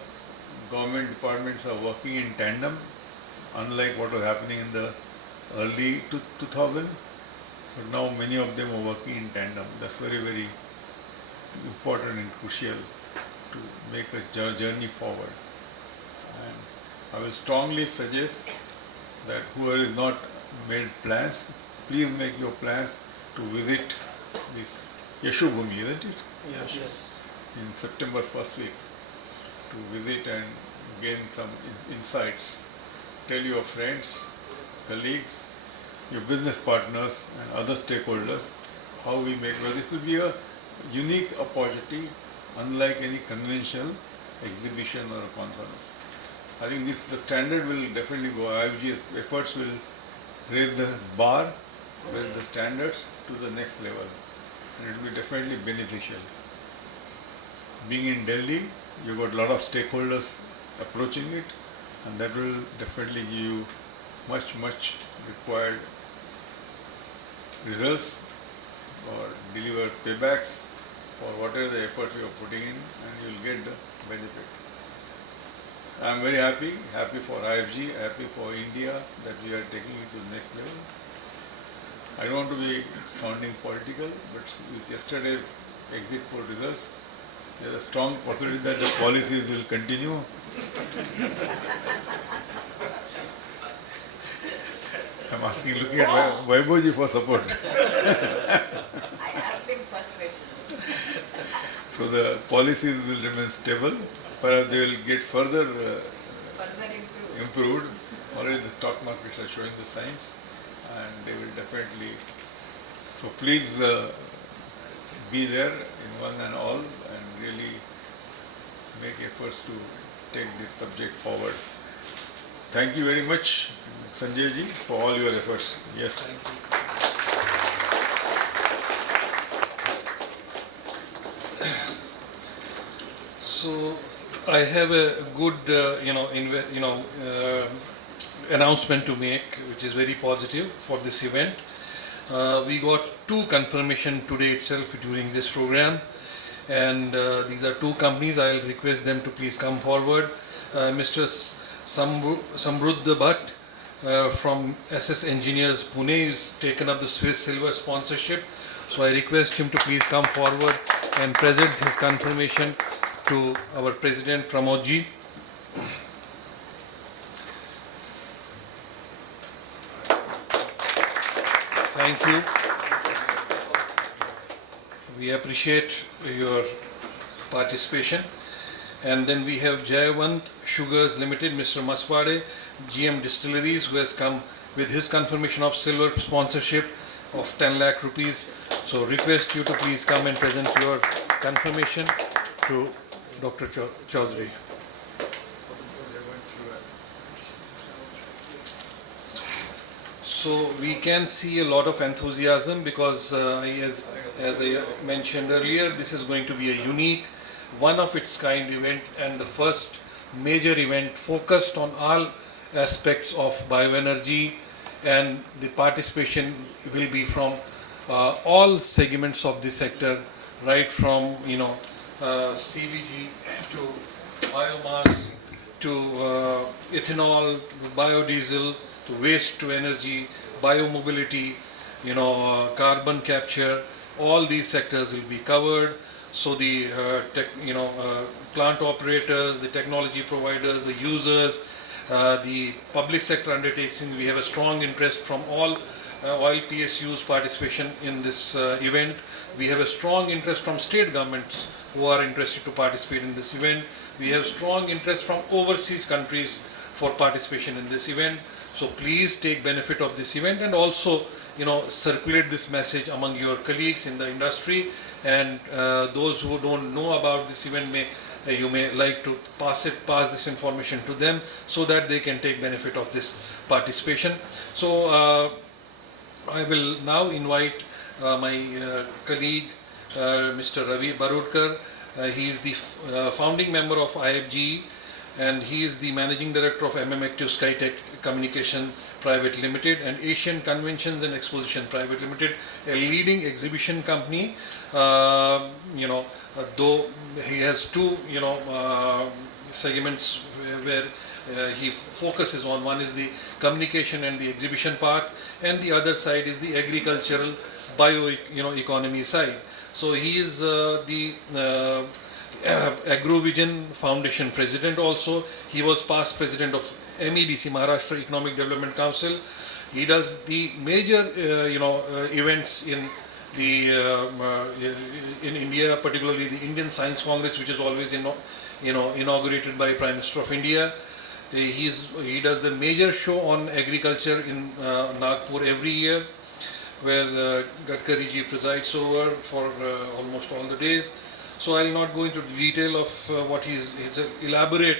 government departments are working in tandem, unlike what was happening in the early 2000s. But now many of them are working in tandem. That's very, very important and crucial to make a journey forward. And I will strongly suggest that whoever is not made plans, please make your plans to visit this Yashubhumi, isn't it? Yes. In September first week, to visit and gain some insights. Tell your friends, colleagues, your business partners and other stakeholders how we make, well, this will be a unique opportunity unlike any conventional exhibition or a conference. I think the standard will definitely go. IFGE's efforts will raise the bar, raise the standards to the next level, and it will be definitely beneficial. Being in Delhi, you got a lot of stakeholders approaching it, and that will definitely give you much required results or deliver paybacks for whatever the effort you are putting in, and you will get the benefit. I am very happy for IFGE, happy for India that we are taking it to the next level. I don't want to be sounding political, but with yesterday's exit poll results, there is a strong possibility that the policies will continue. I'm asking, looking at Vaibhavji for support. I asked him first question. So the policies will remain stable. Perhaps they will get further improved. Already the stock markets are showing the signs, and they will definitely. So please be there in one and all, and really make efforts to take this subject forward. Thank you very much, Sanjay ji, for all your efforts. Yes. So I have a good, announcement to make, which is very positive for this event. We got 2 confirmation today itself during this program, and these are 2 companies. I will request them to please come forward. Mr. Samruddha Bhatt from SS Engineers Pune is taken up the Swiss Silver sponsorship. So I request him to please come forward and present his confirmation to our President Pramodji. Thank you. We appreciate your participation. And then we have Jayavant Sugars Limited, Mr. Maswade, GM Distilleries, who has come with his confirmation of silver sponsorship of 10 lakh rupees. So request you to please come and present your confirmation to Dr. Chaudhary. So we can see a lot of enthusiasm because as I mentioned earlier, this is going to be a unique, one of its kind event and the first major event focused on all aspects of bioenergy, and the participation will be from all segments of the sector, right from CBG to biomass to ethanol, biodiesel, to waste to energy, biomobility, carbon capture, all these sectors will be covered. So the plant operators, the technology providers, the users, the public sector undertakings, we have a strong interest from all oil PSUs participation in this event. We have a strong interest from state governments who are interested to participate in this event. We have strong interest from overseas countries for participation in this event. So please take benefit of this event and also circulate this message among your colleagues in the industry, and those who don't know about this event you may like to pass this information to them so that they can take benefit of this participation. So I will now invite my colleague Mr. Ravi Barudkar. He is the founding member of IFGE, and he is the managing director of Active Skytech Communication Private Limited and Asian Conventions and Exposition Private Limited, a leading exhibition company. Though he has two segments where he focuses on. One is the communication and the exhibition part, and the other side is the agricultural economy side. So he is the AgroVision Foundation president also. He was past president of MEDC, Maharashtra Economic Development Council. He does the major events in India, particularly the Indian Science Congress, which is always inaugurated by Prime Minister of India. He does the major show on agriculture in Nagpur every year, where Gadkari ji presides over for almost all the days. So I will not go into the detail of what his elaborate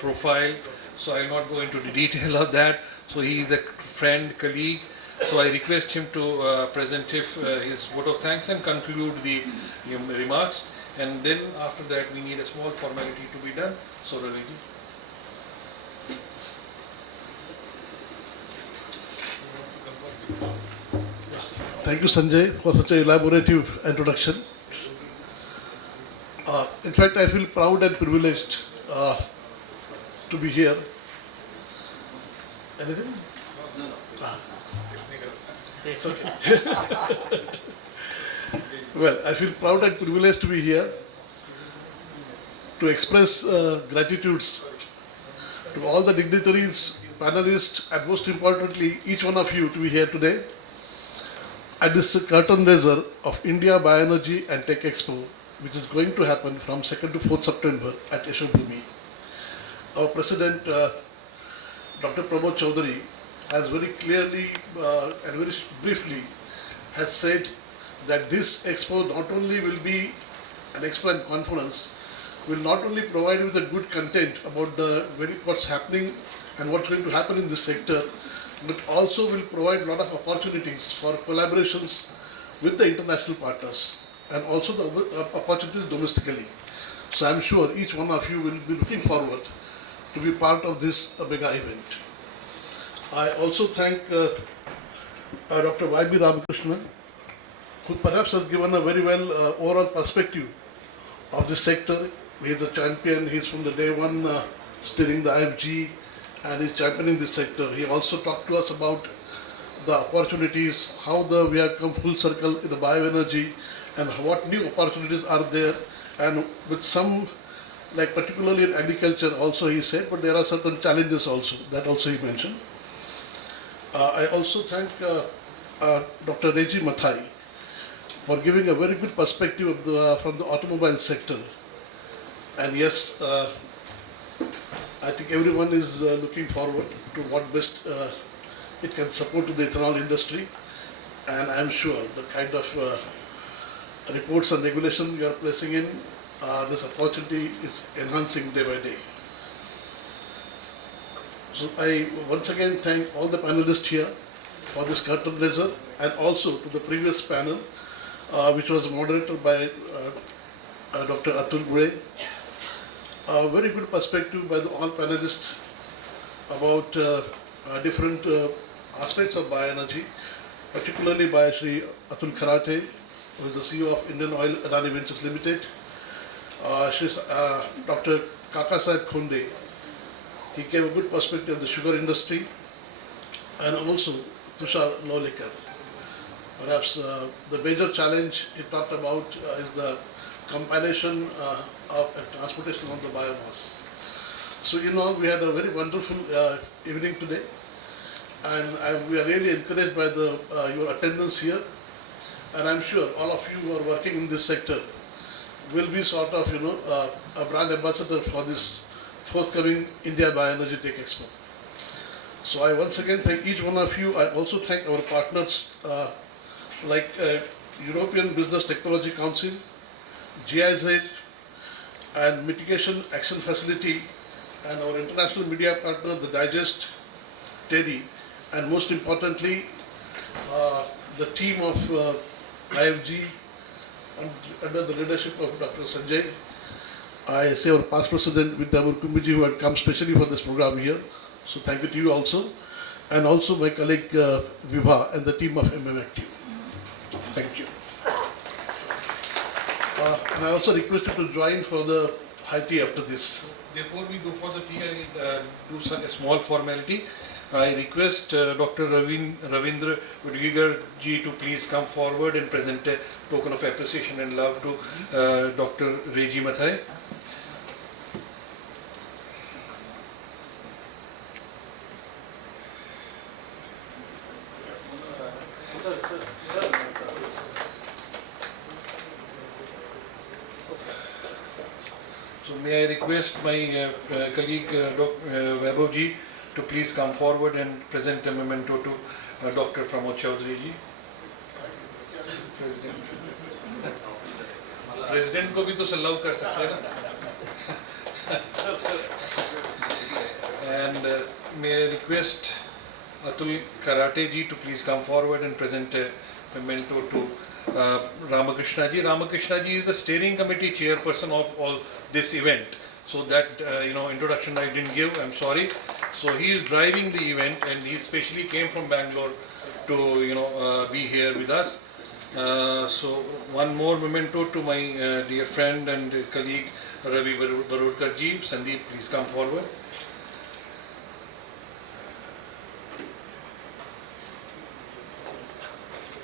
profile. So I will not go into the detail of that. So he is a friend, colleague. So I request him to present his vote of thanks and conclude the remarks. And then after that we need a small formality to be done. So Ravi ji. Thank you, Sanjay, for such an elaborative introduction. In fact, I feel proud and privileged to be here. Anything? No. It's okay. Well, I feel proud and privileged to be here to express gratitudes to all the dignitaries, panelists, and most importantly, each one of you to be here today at this curtain raiser of India Bioenergy and Tech Expo, which is going to happen from 2nd to 4th September at Yashobhumi. Our President, Dr. Pramod Chaudhary, has very clearly and very briefly has said that this expo not only will be an expo and conference, will not only provide you with a good content about what's happening and what's going to happen in this sector, but also will provide a lot of opportunities for collaborations with the international partners and also the opportunities domestically. So I'm sure each one of you will be looking forward to be part of this mega event. I also thank Dr. Y.B. Ramakrishnan, who perhaps has given a very well overall perspective of this sector. He is a champion. He's from the day one steering the IFGE and is championing this sector. He also talked to us about the opportunities, how we have come full circle in the bioenergy and what new opportunities are there, and with some, like particularly in agriculture also he said, but there are certain challenges also, that also he mentioned. I also thank Dr. Reji Mathai for giving a very good perspective of from the automobile sector. And yes, I think everyone is looking forward to what best it can support to the ethanol industry. And I'm sure the kind of reports and regulation you are placing in, this opportunity is enhancing day by day. So I once again thank all the panelists here for this curtain raiser, and also to the previous panel, which was moderated by Dr. Atul Mulay. A very good perspective by all panelists about different aspects of bioenergy, particularly by Shri Atul Kharate, who is the CEO of IndianOil Adani Ventures Limited, Shri Dr. Kakasaheb Khunde. He gave a good perspective of the sugar industry, and also Tushar Lowalekar. Perhaps the major challenge he talked about is the compilation of transportation of the biomass. So in all, we had a very wonderful evening today, and we are really encouraged by your attendance here. And I'm sure all of you who are working in this sector will be sort of, a brand ambassador for this forthcoming India Bioenergy Tech Expo. So I once again thank each one of you. I also thank our partners like European Business Technology Council, GIZ, and Mitigation Action Facility, and our international media partner, the Digest, TEDI, and most importantly, the team of IFGE under the leadership of Dr. Sanjay. I say our past president Vidya Kumbiji, who had come specially for this program here. So thank you to you also, and also my colleague Vibha and the team of MMActive. Thank you. And I also request you to join for the high tea after this. Before we go for the tea, I will do a small formality. I request Dr. Ravindra Udgigar ji to please come forward and present a token of appreciation and love to Dr. Reji Mathai. So may I request my colleague Vaibhav ji to please come forward and present a memento to Dr. Pramod Chaudhary ji. President को भी तो सल्लाह कर सकते हैं ना. And may I request Atul Kharate ji to please come forward and present a memento to Ramakrishna ji. Ramakrishna ji is the steering committee chairperson of all this event. So that introduction I didn't give, I'm sorry. So he is driving the event, and he specially came from Bangalore to be here with us. So one more memento to my dear friend and colleague Ravi Barodkar ji. Sandeep, please come forward.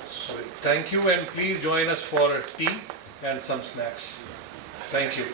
So thank you, and please join us for tea and some snacks. Thank you.